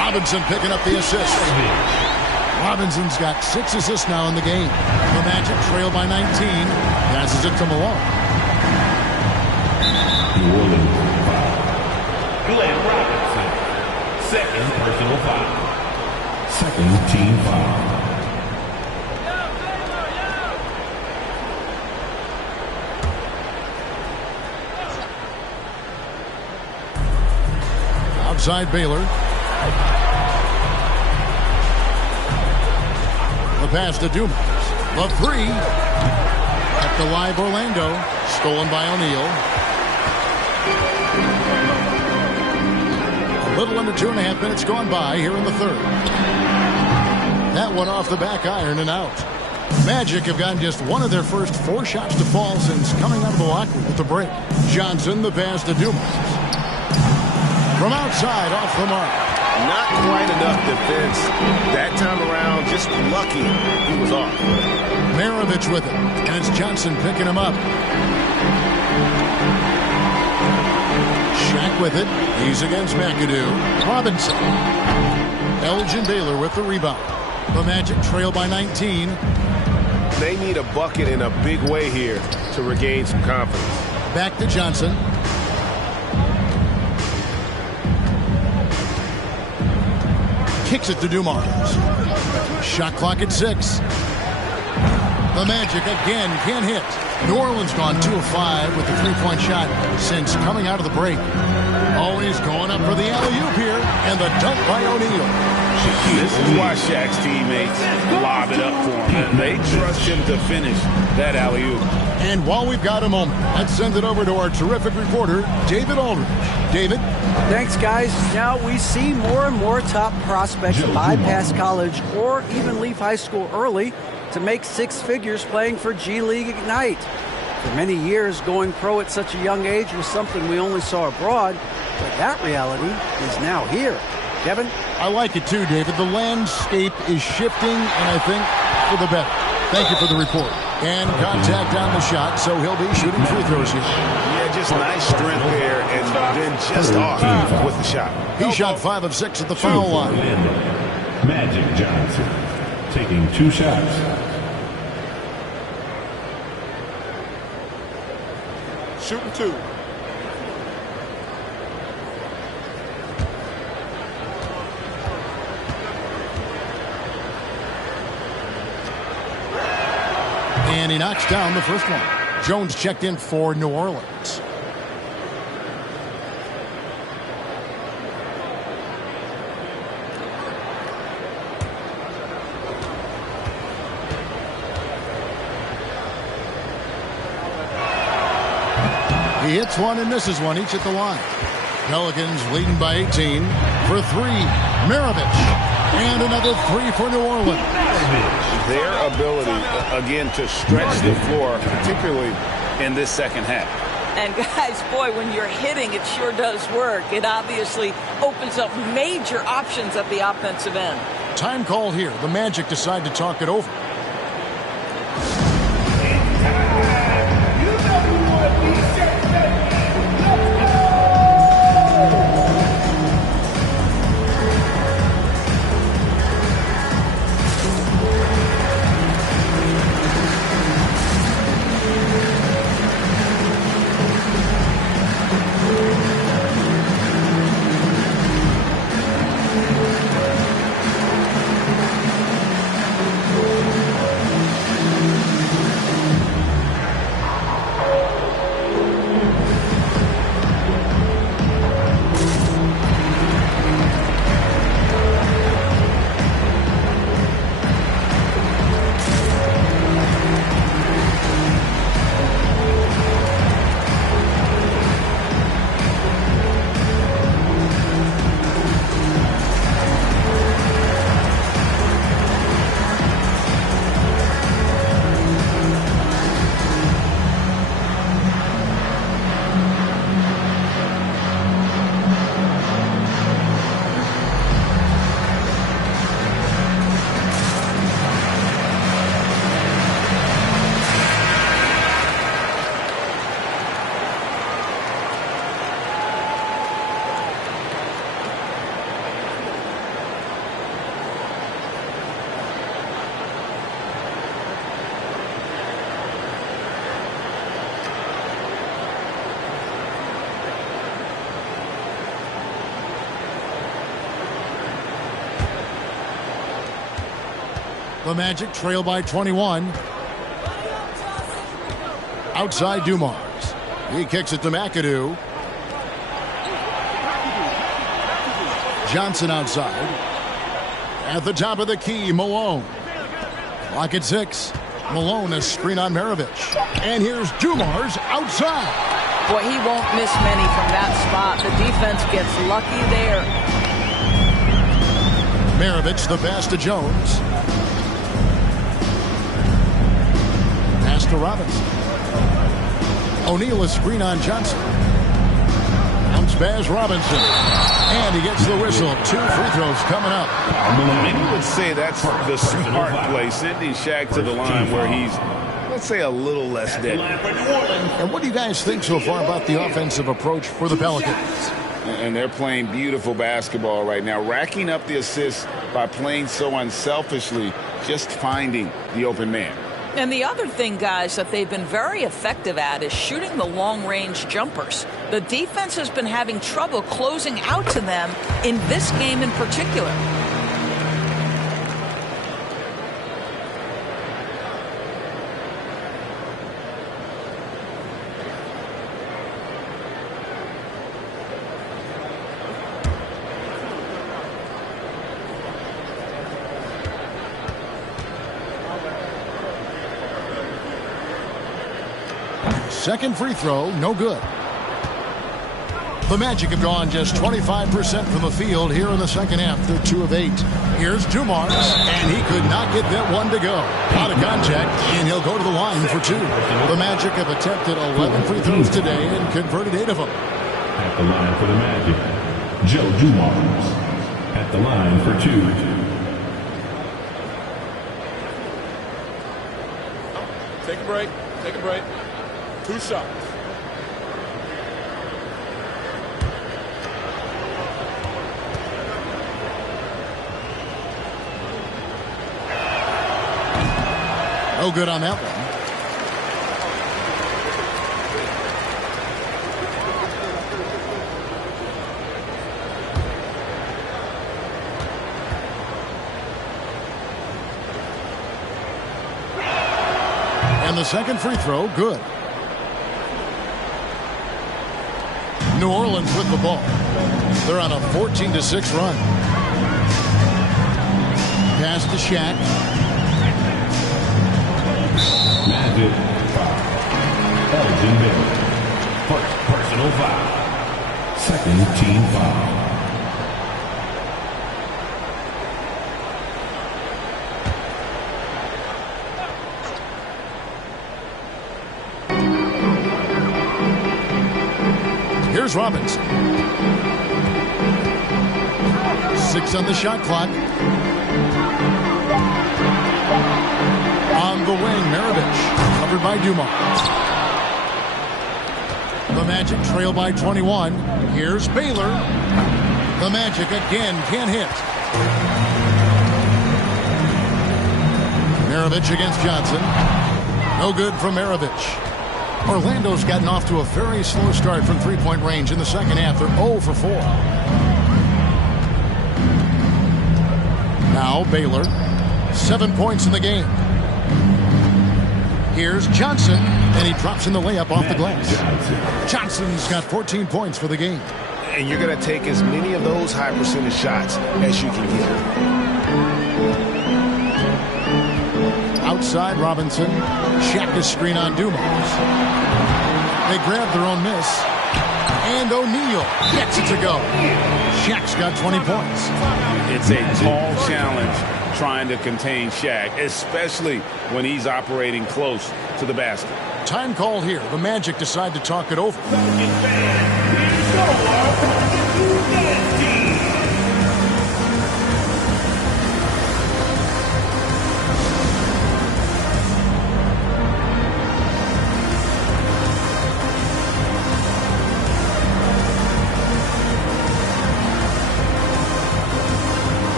Robinson picking up the assist. Robinson's got 6 assists now in the game. The Magic trail by 19. Passes it to Malone. New Orleans foul. Glenn Robinson. Second personal foul. Second team foul. Outside Baylor. The pass to Dumas. The 3. Kept alive Orlando. Stolen by O'Neal. A little under 2.5 minutes gone by here in the third. That one off the back iron and out. Magic have gotten just one of their first 4 shots to fall since coming out of the locker room with the break. Johnson, the pass to Dumas. From outside, off the mark. Not quite enough defense. That time around, just lucky he was off. Maravich with it, and it's Johnson picking him up. Shaq with it. He's against McAdoo. Robinson. Elgin Baylor with the rebound. The Magic trail by 19. They need a bucket in a big way here to regain some confidence. Back to Johnson. Kicks it to Dumars. Shot clock at 6. The Magic again can't hit. New Orleans gone 2 of 5 with the 3-point shot since coming out of the break. Always going up for the alley-oop here, and the dunk by O'Neal. This is why Shaq's teammates lob it up for him. They trust him to finish that alley-oop. And while we've got a moment, let's send it over to our terrific reporter, David Aldridge. David? Thanks, guys. Now we see more and more top prospects bypass college or even leave high school early to make 6 figures playing for G League Ignite. For many years, going pro at such a young age was something we only saw abroad, but that reality is now here. Kevin? I like it too, David. The landscape is shifting, and I think for the better. Thank you for the report. And contact on the shot, so he'll be shooting free throws here. Yeah, just nice strength there, and then just off with the shot. He shot 5 of 6 at the foul line. Magic Johnson taking 2 shots. Shooting 2. And he knocks down the first one. Jones checked in for New Orleans. He hits one and misses one, each at the line. Pelicans leading by 18 for 3. Maravich. And another 3 for New Orleans. Their ability, again, to stretch the floor, particularly in this second half. And guys, boy, when you're hitting, it sure does work. It obviously opens up major options at the offensive end. Time call here. The Magic decide to talk it over. The Magic trail by 21. Outside Dumars. He kicks it to McAdoo. Johnson outside. At the top of the key, Malone. Clock at 6. Malone, a screen on Maravich. And here's Dumars outside. Boy, he won't miss many from that spot. The defense gets lucky there. Maravich, the pass to Jones. Pass to Robinson. O'Neal, a screen on Johnson. Bounce pass Robinson. And he gets the whistle. 2 free throws coming up. Many would say that's the smart play. Sending Shaq to the line where he's, let's say, a little less dead. And what do you guys think so far about the offensive approach for the Pelicans? And they're playing beautiful basketball right now, racking up the assists by playing so unselfishly, just finding the open man. And the other thing, guys, that they've been very effective at is shooting the long-range jumpers. The defense has been having trouble closing out to them in this game in particular. Second free throw, no good. The Magic have gone just 25% from the field here in the second half. They're 2 of 8. Here's Dumars, and he could not get that one to go. Out of contact, and he'll go to the line for 2. The Magic have attempted 11 free throws today and converted 8 of them. At the line for the Magic, Joe Dumars. At the line for 2. Take a break. Take a break. 2 shots. No good on that one. And the second free throw, good. New Orleans with the ball. They're on a 14-6 run. Pass to Shaq. Magic foul. Elgin Baylor. First personal foul. Second team foul. Here's Robinson. 6 on the shot clock. On the wing, Maravich. Covered by Dumars. The Magic trail by 21. Here's Baylor. The Magic again can't hit. Maravich against Johnson. No good from Maravich. Orlando's gotten off to a very slow start from three-point range in the second half. They're 0 for 4. Now Baylor. 7 points in the game. Here's Johnson, and he drops in the layup off the glass. Johnson's got 14 points for the game. And you're going to take as many of those high percentage shots as you can get. Outside Robinson. Shaq is screen on Dumars. They grab their own miss. And O'Neal gets it to go. Shaq's got 20 points. It's a tall challenge trying to contain Shaq, especially when he's operating close to the basket. Time called here. The Magic decide to talk it over.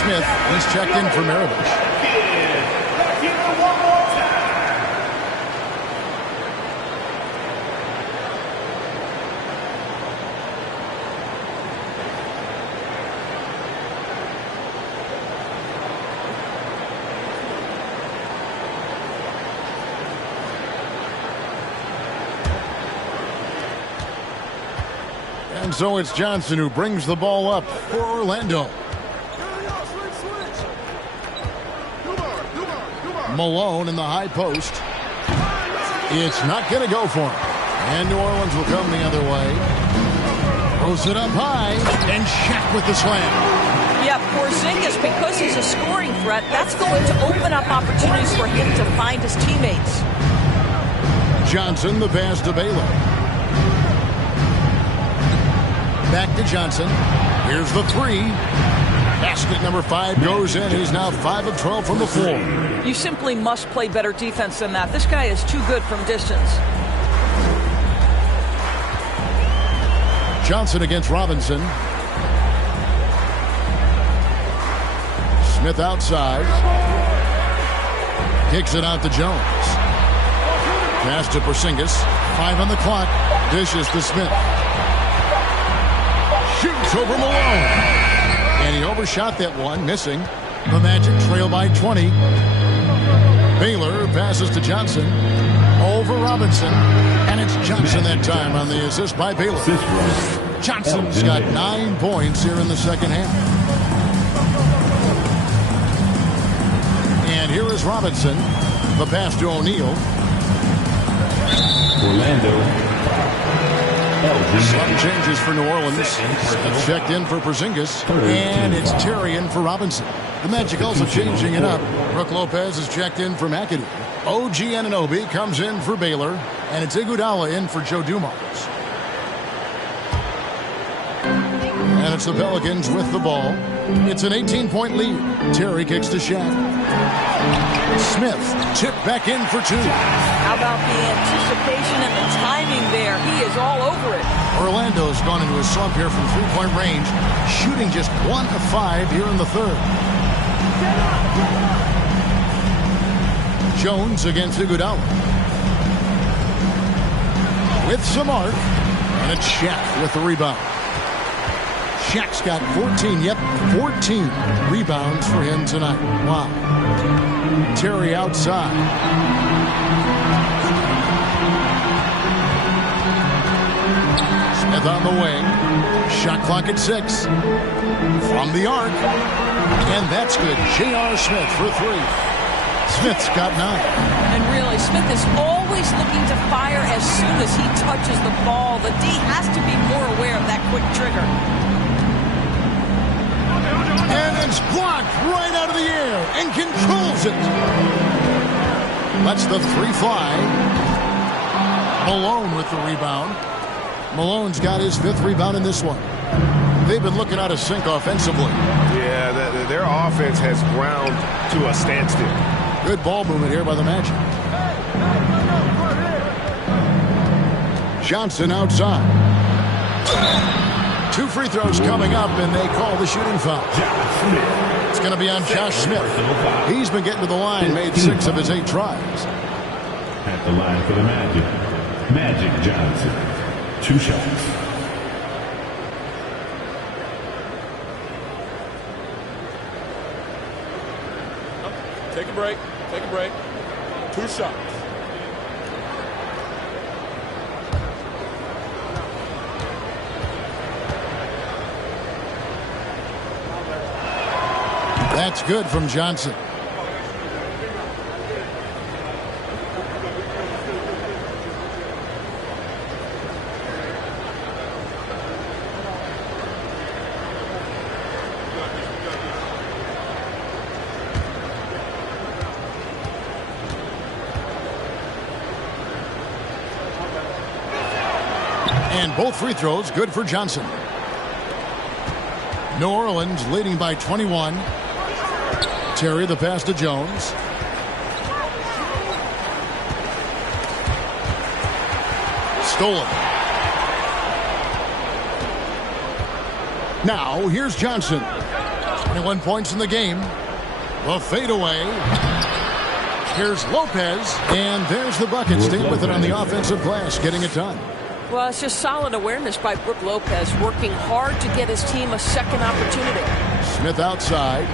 Smith. He's checked in for Maravich. And so it's Johnson who brings the ball up for Orlando. Malone in the high post. It's not going to go for him. And New Orleans will come the other way. Throws it up high. And Shaq with the slam. Yeah, Porzingis, because he's a scoring threat, that's going to open up opportunities for him to find his teammates. Johnson, the pass to Baylor. Back to Johnson. Here's the three. Basket number 5 goes in. He's now 5 of 12 from the floor. You simply must play better defense than that. This guy is too good from distance. Johnson against Robinson. Smith outside. Kicks it out to Jones. Pass to Porzingis. 5 on the clock. Dishes to Smith. Shoots over Malone. And he overshot that one, missing. The Magic trail by 20. Baylor passes to Johnson. Over Robinson. And it's Johnson that time on the assist by Baylor. Johnson's got 9 points here in the second half. And here is Robinson. The pass to O'Neal. Orlando. Some changes for New Orleans. It's checked in for Porzingis. And it's Terry in for Robinson. The Magic also changing it up. Brook Lopez is checked in for McAdoo. OG Anunoby comes in for Baylor. And it's Iguodala in for Joe Dumars. And it's the Pelicans with the ball. It's an 18-point lead. Terry kicks to Shaq. Smith tipped back in for 2. How about the anticipation and the timing there? He is all over it. Orlando's gone into a slump here from three-point range, shooting just 1 of 5 here in the third. Jones against Iguodala. With some arc, and it's Shaq with the rebound. Shaq's got 14, 14 rebounds for him tonight. Wow. Terry outside. Smith on the wing. Shot clock at 6. From the arc. And that's good. J.R. Smith for 3. Smith's got 9. And really, Smith is always looking to fire as soon as he touches the ball. The D has to be more aware of that quick trigger. And it's blocked right out of the air and controls it. That's the 3 fly. Malone with the rebound. Malone's got his 5th rebound in this one. They've been looking out of sync offensively. Yeah, their offense has ground to a standstill. Good ball movement here by the Magic. Johnson outside. 2 free throws coming up, and they call the shooting foul. It's going to be on Josh Smith. He's been getting to the line, made 6 of his 8 tries. At the line for the Magic Johnson. 2 shots. Take a break. Take a break. 2 shots. That's good from Johnson. And both free throws good for Johnson. New Orleans leading by 21. Terry the pass to Jones. Stolen. Now here's Johnson. 21 points in the game. The fadeaway. Here's Lopez, and there's the bucket. Staying with it on the offensive glass, getting it done. Well, it's just solid awareness by Brook Lopez, working hard to get his team a second opportunity. Smith outside.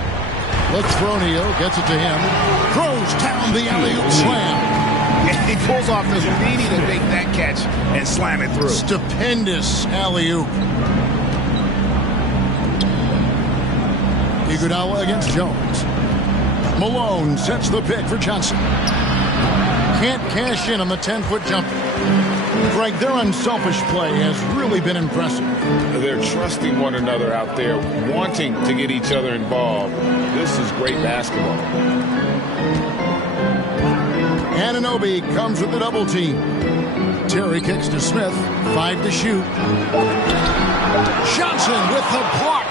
Looks for O'Neal, gets it to him. Throws down the alley-oop slam. He pulls off the speedy to make that catch and slam it through. Stupendous alley-oop. Iguodala against Jones. Malone sets the pick for Johnson. Can't cash in on the 10-foot jumper. Greg, their unselfish play has really been impressive. They're trusting one another out there, wanting to get each other involved. This is great basketball. Anunoby comes with the double team. Terry kicks to Smith. 5 to shoot. Johnson with the block.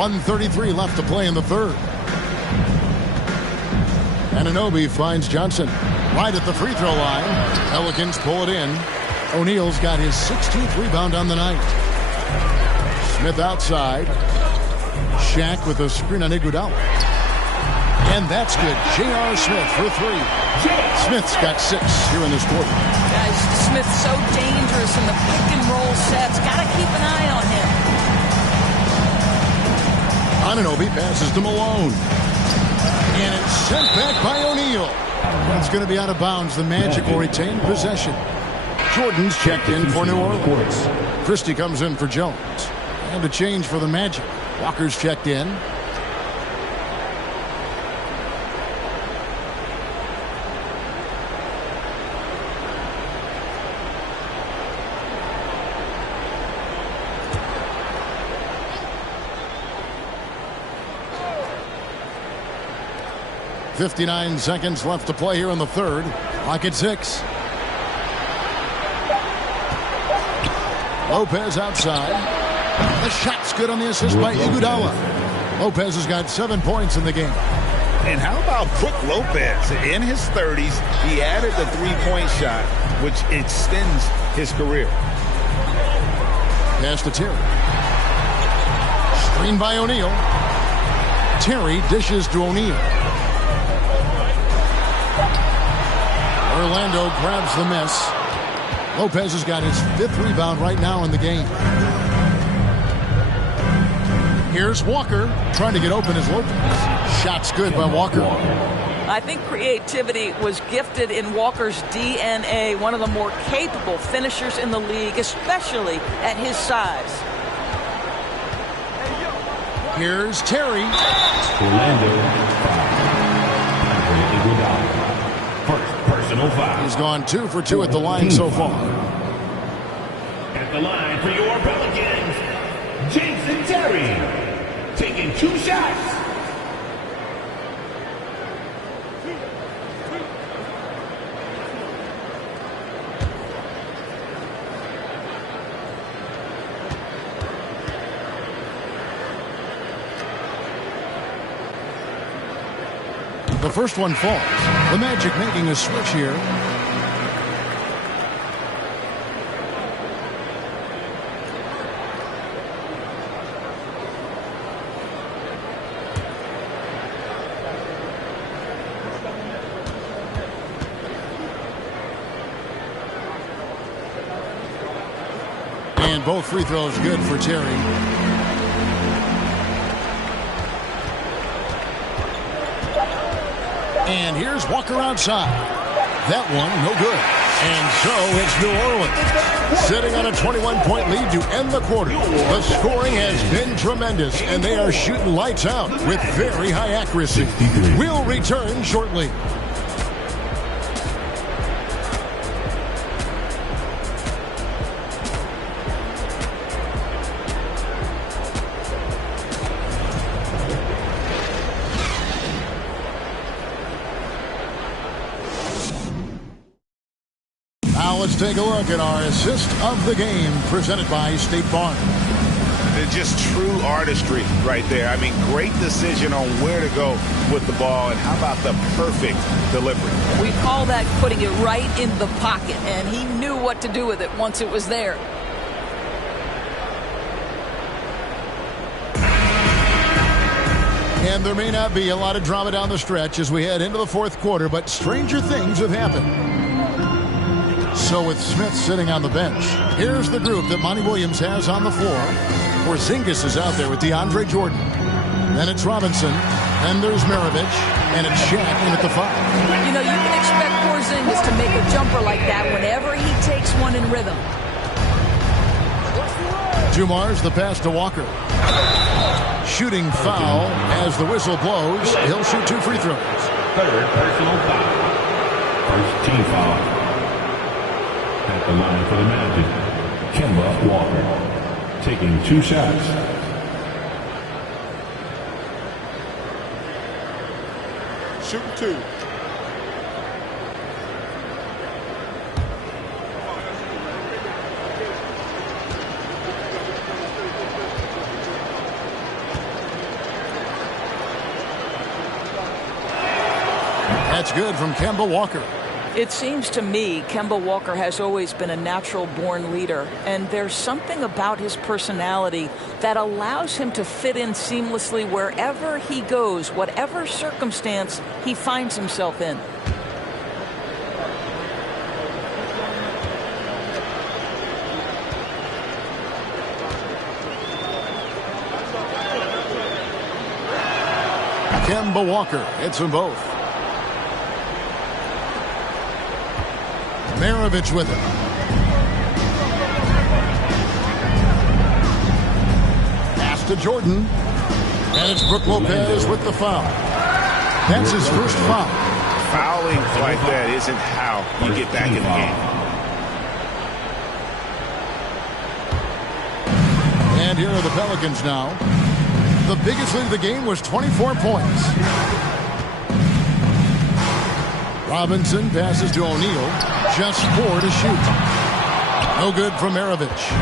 1:33 left to play in the third. Anunoby finds Johnson right at the free throw line. Pelicans pull it in. O'Neal's got his 16th rebound on the night. Smith outside. Shaq with a screen on Iguodala. And that's good. J.R. Smith for 3. Smith's got 6 here in this quarter. Guys, Smith's so dangerous in the pick and roll sets. Got to keep an eye on him. Anunoby passes to Malone. And it's sent back by O'Neal. That's going to be out of bounds. The Magic will retain possession. Jordan's checked in for New Orleans. Christie comes in for Jones. And a change for the Magic. Walker's checked in. .59 seconds left to play here in the third. Clock at 6. Lopez outside. The shot's good on the assist by Iguodala. Lopez has got 7 points in the game. And how about Brook Lopez? In his 30s, he added the three-point shot, which extends his career. Pass to Terry. Screen by O'Neal. Terry dishes to O'Neal. Orlando grabs the miss. Lopez has got his 5th rebound right now in the game. Here's Walker trying to get open as Lopez. Shot's good by Walker. I think creativity was gifted in Walker's DNA, one of the more capable finishers in the league, especially at his size. Here's Terry. Orlando. First personal foul. He's gone 2 for 2 at the line so far. At the line for your Pelicans, Jason Terry, taking 2 shots. The first one falls. The Magic making a switch here. And both free throws good for Terry. And here's Walker outside. That one, no good. And so it's New Orleans sitting on a 21-point lead to end the quarter. The scoring has been tremendous, and they are shooting lights out with very high accuracy. We'll return shortly. Let's take a look at our assist of the game presented by State Farm. It's just true artistry right there. I mean, great decision on where to go with the ball, and how about the perfect delivery? We call that putting it right in the pocket, and he knew what to do with it once it was there. And there may not be a lot of drama down the stretch as we head into the fourth quarter, but stranger things have happened. So with Smith sitting on the bench, here's the group that Monty Williams has on the floor. Porzingis is out there with DeAndre Jordan. Then it's Robinson. Then there's Maravich. And it's Shaq in at the 5. You know, you can expect Porzingis to make a jumper like that whenever he takes one in rhythm. Dumars the pass to Walker. Shooting foul as the whistle blows. He'll shoot 2 free throws. Third personal foul. First team foul. At the line for the Magic, Kemba Walker, taking 2 shots. Shooting 2. That's good from Kemba Walker. It seems to me Kemba Walker has always been a natural-born leader, and there's something about his personality that allows him to fit in seamlessly wherever he goes, whatever circumstance he finds himself in. Kemba Walker hits them both. Maravich with it. Pass to Jordan. And it's Brook Lopez with the foul. That's his first foul. Fouling like that isn't how you get back in the game. And here are the Pelicans now. The biggest lead of the game was 24 points. Robinson passes to O'Neal. Just 4 to shoot. No good from Maravich.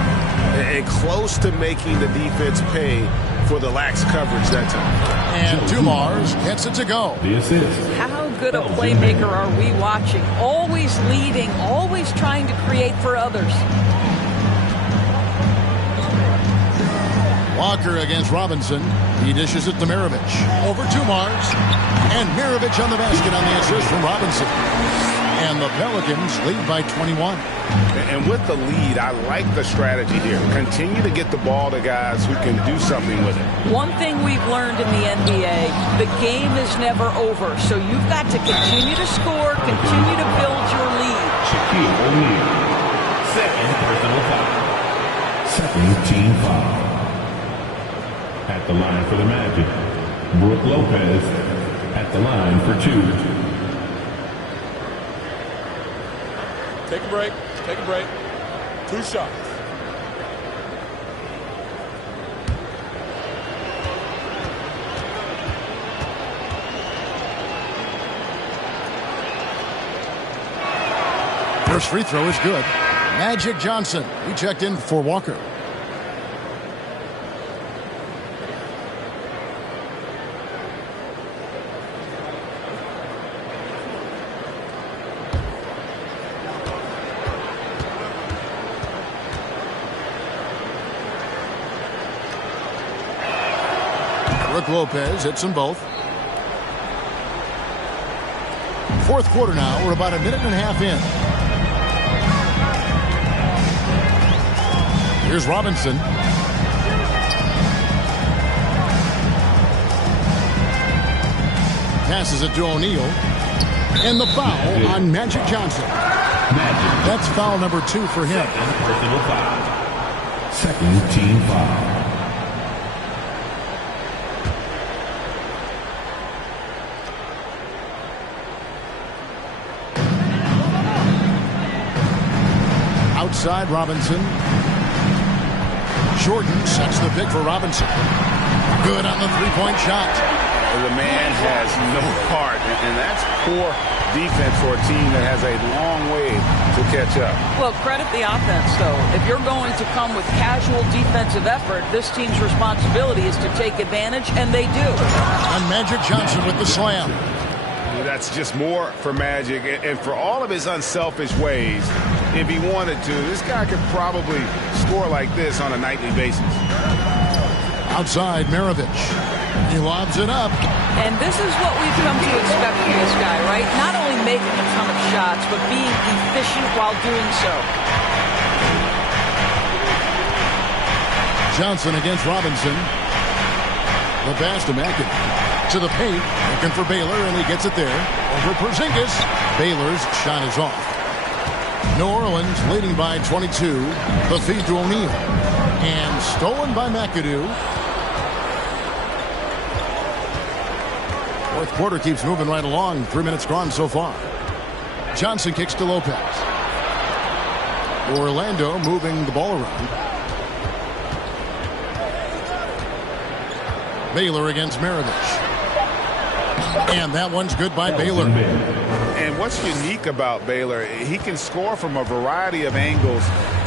And close to making the defense pay for the lax coverage that time. And Dumars gets it to go. The assist. How good a playmaker are we watching? Always leading, always trying to create for others. Walker against Robinson. He dishes it to Maravich. Over Dumars. And Maravich on the basket on the assist from Robinson. And the Pelicans lead by 21. And with the lead, I like the strategy here. Continue to get the ball to guys who can do something with it. One thing we've learned in the NBA, the game is never over. So you've got to continue to score, continue to build your lead. Shaquille O'Neal, second personal foul. Second team foul. At the line for the Magic, Brook Lopez at the line for 2. Take a break. Take a break. 2 shots. First free throw is good. Magic Johnson. He checked in for Walker. Brook Lopez hits them both. Fourth quarter now. We're about a minute and a half in. Here's Robinson. Passes it to O'Neal. And the foul on Magic Johnson. That's foul number 2 for him. Second personal foul. Second team foul. Outside Robinson. Jordan sets the pick for Robinson. Good on the three-point shot. The man has no heart, and that's poor defense for a team that has a long way to catch up. Well, credit the offense, though. If you're going to come with casual defensive effort, this team's responsibility is to take advantage, and they do. And Magic Johnson with the slam. That's just more for Magic, and for all of his unselfish ways, if he wanted to, this guy could probably score like this on a nightly basis. Outside Maravich. He lobs it up. And this is what we've come to expect from this guy, right? Not only making a ton of shots, but being efficient while doing so. Johnson against Robinson. The pass to Mackin. To the paint. Looking for Baylor, and he gets it there. Over Porzingis. Baylor's shot is off. New Orleans leading by 22. The feed to O'Neal. And stolen by McAdoo. Fourth quarter keeps moving right along. 3 minutes gone so far. Johnson kicks to Lopez. Orlando moving the ball around. Baylor against Maravich. And that one's good by Baylor. And what's unique about Baylor, he can score from a variety of angles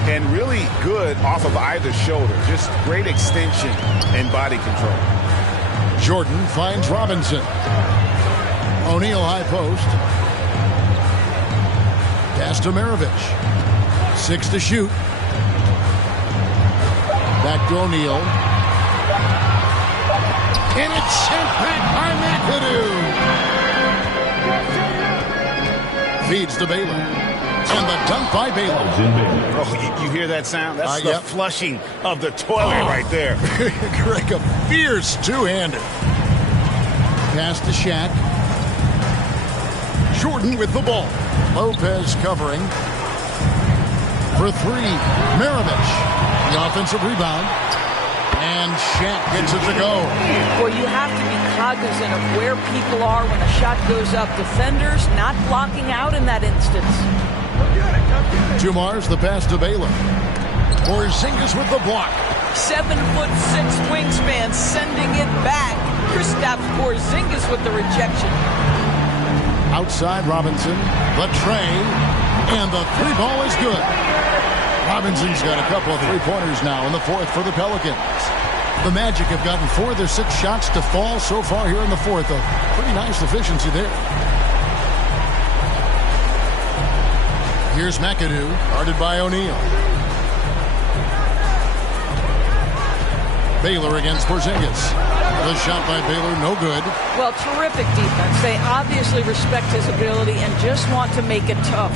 and really good off of either shoulder. Just great extension and body control. Jordan finds Robinson. O'Neal high post. Pass to Maravich. 6 to shoot. Back to O'Neal. And it's sent back by McAdoo. Feeds to Baylor. And the dunk by Baylor. Oh, you hear that sound? That's the flushing of the toilet right there. Greg, a fierce two-hander. Pass to Shaq. Jordan with the ball. Lopez covering. For 3. Maravich. The offensive rebound. And Shaq gets it to go. Well, you have to be cognizant of where people are when a shot goes up. Defenders not blocking out in that instance. Dumars the pass to Baylor. Porzingis with the block. 7'6" wingspan sending it back. Kristaps Porzingis with the rejection. Outside Robinson. The tray. And the 3 ball is good. Robinson's got a couple of 3-pointers now in the fourth for the Pelicans. The Magic have gotten 4 of their 6 shots to fall so far here in the fourth. A pretty nice efficiency there. Here's McAdoo, guarded by O'Neal. Baylor against Porzingis. The shot by Baylor, no good. Well, terrific defense. They obviously respect his ability and just want to make it tough.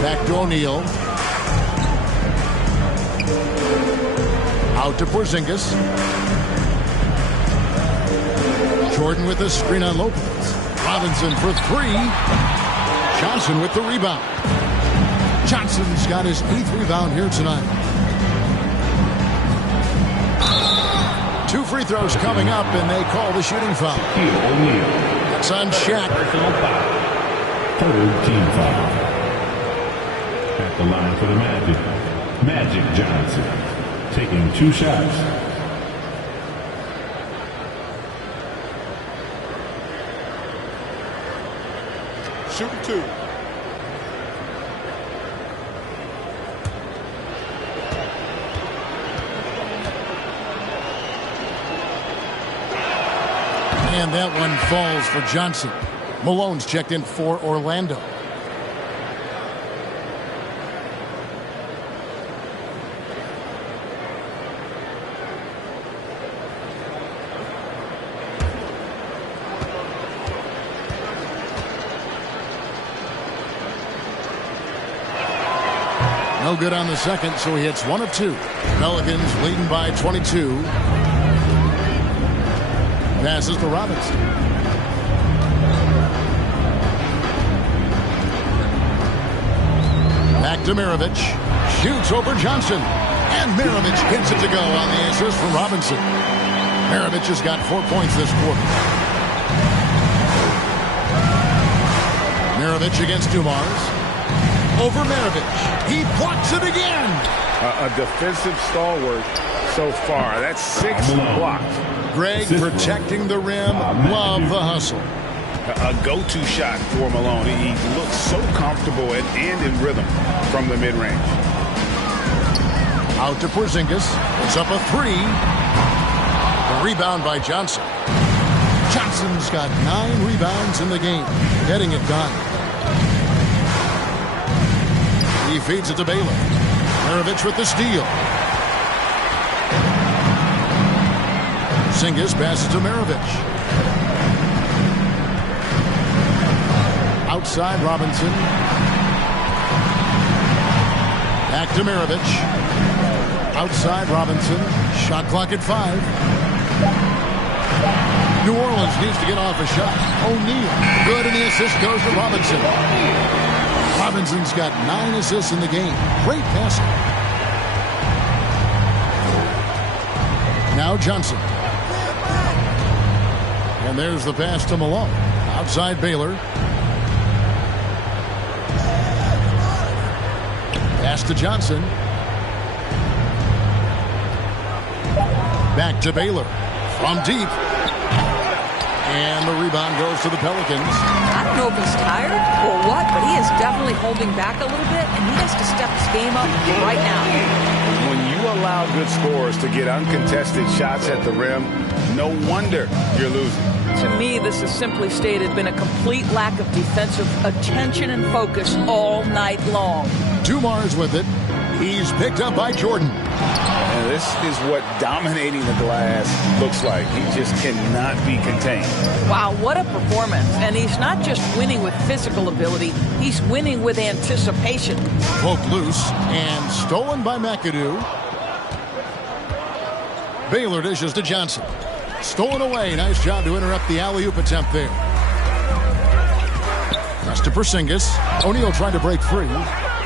Back to O'Neal. Out to Porzingis. Jordan with the screen on Lopez. Robinson for 3. Johnson with the rebound. Johnson's got his 8th rebound here tonight. 2 free throws coming up, and they call the shooting foul. It's on Shaq. Third team foul. At the line for the Magic Johnson, taking 2 shots. Shooting 2. And that one falls for Johnson. Malone's checked in for Orlando. No good on the second, so he hits 1 of 2. Pelicans leading by 22. Passes to Robinson. Back to Maravich. Shoots over Johnson. And Maravich gets it to go on the assist from Robinson. Maravich has got 4 points this quarter. Maravich against Dumars. Over Maravich. He blocks it again. A defensive stalwart so far. That's 6 blocks. Greg protecting the rim. Love the hustle. A go-to shot for Malone. He looks so comfortable and in rhythm from the mid-range. Out to Porzingis. It's up a 3. The rebound by Johnson. Johnson's got 9 rebounds in the game. Getting it done. He feeds it to Baylor. Maravich with the steal. Porzingis passes to Maravich. Outside Robinson. Back to Maravich. Outside Robinson. Shot clock at 5. New Orleans needs to get off a shot. O'Neal. Good, and the assist goes to Robinson. Robinson's got 9 assists in the game. Great passing. Now Johnson. And there's the pass to Malone. Outside Baylor. Pass to Johnson. Back to Baylor. From deep. And the rebound goes to the Pelicans. I don't know if he's tired or what, but he is definitely holding back a little bit, and he has to step his game up right now. When you allow good scorers to get uncontested shots at the rim, no wonder you're losing. To me, this has simply stated been a complete lack of defensive attention and focus all night long. Dumars with it. He's picked up by Jordan. And this is what dominating the glass looks like. He just cannot be contained. Wow, what a performance. And he's not just winning with physical ability, he's winning with anticipation. Poked loose and stolen by McAdoo. Baylor dishes to Johnson. Stolen away. Nice job to interrupt the alley-oop attempt there. Pass to Porzingis. O'Neal trying to break free.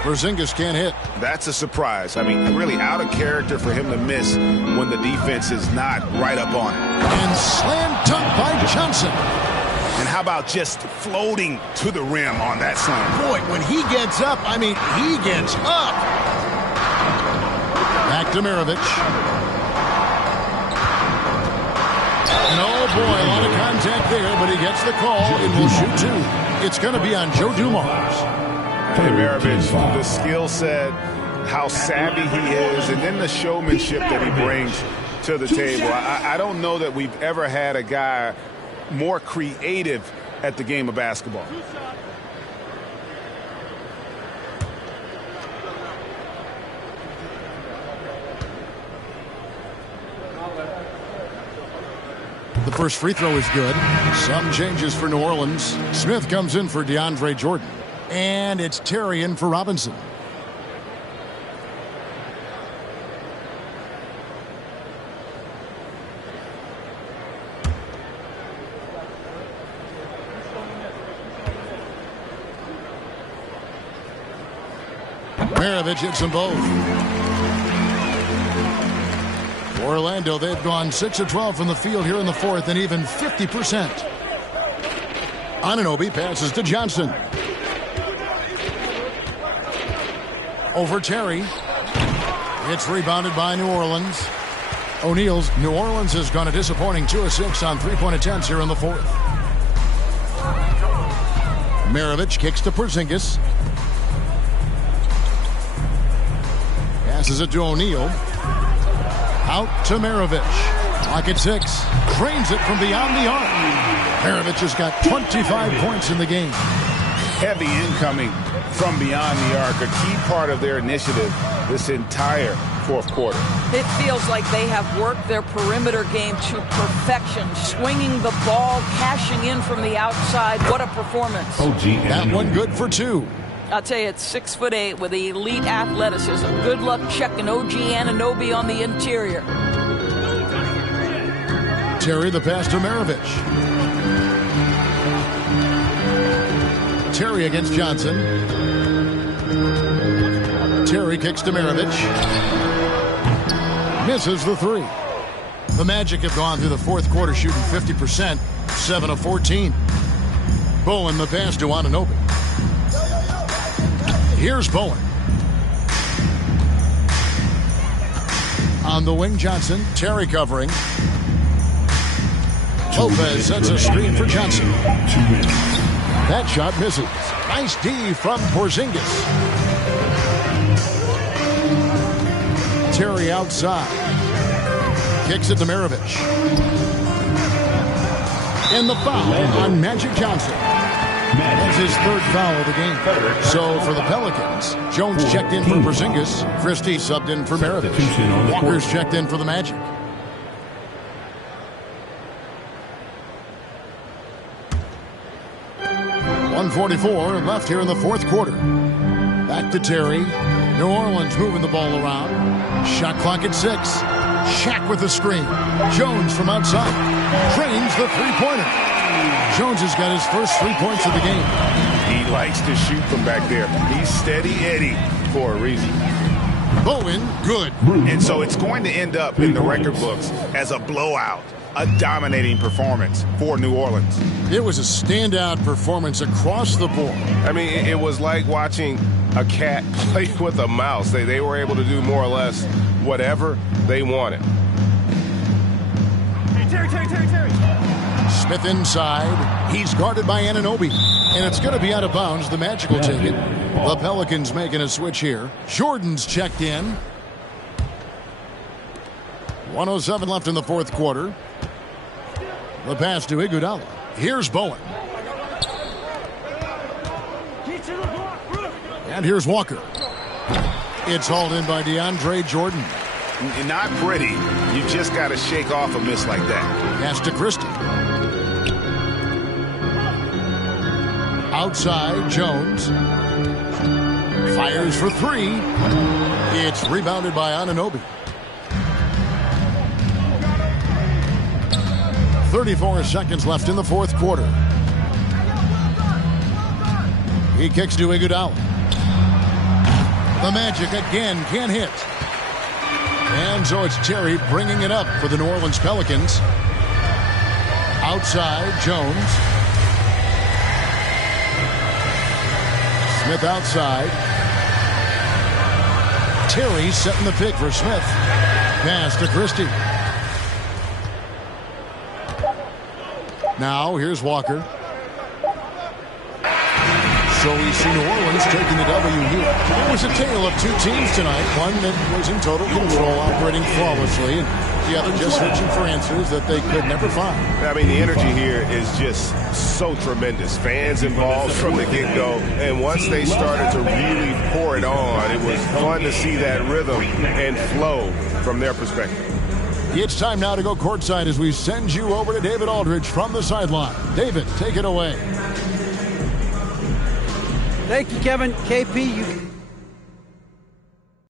Porzingis can't hit. That's a surprise. I mean, really out of character for him to miss when the defense is not right up on it. And slam dunk by Johnson. And how about just floating to the rim on that slam? Boy, when he gets up, I mean, he gets up. Back to Maravich. And oh boy, a lot of contact there, but he gets the call and will shoot 2. It's going to be on Joe Dumars. Hey, Maravich, the skill set, how savvy he is, and then the showmanship that he brings to the table. I don't know that we've ever had a guy more creative at the game of basketball. The first free throw is good. Some changes for New Orleans. Smith comes in for DeAndre Jordan. And it's Terry in for Robinson. Maravich hits them both. Orlando, they've gone 6 of 12 from the field here in the fourth and even 50%. Anunoby passes to Johnson. Over Terry. It's rebounded by New Orleans. O'Neal's New Orleans has gone a disappointing 2 of 6 on three-point attempts here in the fourth. Maravich kicks to Porzingis. Passes it to O'Neal. Out to Maravich. Clock at 6. Drains it from beyond the arc. Maravich has got 25 points in the game. Heavy incoming from beyond the arc, a key part of their initiative this entire fourth quarter. It feels like they have worked their perimeter game to perfection, swinging the ball, cashing in from the outside. What a performance. That one good for 2. I'll tell you, it's 6'8" with elite athleticism. Good luck checking OG Anunoby on the interior. Terry the pass to Maravich. Terry against Johnson. Terry kicks to Maravich. Misses the 3. The Magic have gone through the fourth quarter shooting 50%, 7 of 14. Bowen the pass to Anunoby. Here's Bowen. On the wing, Johnson. Terry covering. Lopez sets a screen for Johnson. That shot misses. Nice D from Porzingis. Terry outside. Kicks it to Maravich. And the foul on Magic Johnson. That's his 3rd foul of the game. So for the Pelicans, Jones checked in for Porzingis. Christie subbed in for Maravich. Walker's checked in for the Magic. 1:44 left here in the fourth quarter. Back to Terry. New Orleans moving the ball around. Shot clock at 6. Shaq with the screen. Jones from outside. Trains the three-pointer. Jones has got his first 3 points of the game. He likes to shoot from back there. He's steady Eddie for a reason. Bowen, good. And so it's going to end up in the record books as a blowout, a dominating performance for New Orleans. It was a standout performance across the board. I mean, it was like watching a cat play with a mouse. They were able to do more or less whatever they wanted. Terry. Smith inside. He's guarded by Anunoby. And it's going to be out of bounds. The Magic will take it. The Pelicans making a switch here. Jordan's checked in. 1:07 left in the fourth quarter. The pass to Iguodala. Here's Bowen. And here's Walker. It's hauled in by DeAndre Jordan. Not pretty. You just got to shake off a miss like that. Pass to Christie. Outside, Jones. Fires for three. It's rebounded by Anunoby. 34 seconds left in the fourth quarter. He kicks to Iguodala. The Magic again can't hit. And so it's Terry bringing it up for the New Orleans Pelicans. Outside, Jones. Smith outside. Terry setting the pick for Smith. Pass to Christie. Now here's Walker. So we see New Orleans taking the W here. It was a tale of two teams tonight. One that was in total control, operating flawlessly, and the other just searching for answers that they could never find. I mean, the energy here is just so tremendous. Fans involved from the get-go, and once they started to really pour it on, it was fun to see that rhythm and flow from their perspective. It's time now to go courtside as we send you over to David Aldridge from the sideline. David, take it away. Thank you, Kevin. KP, you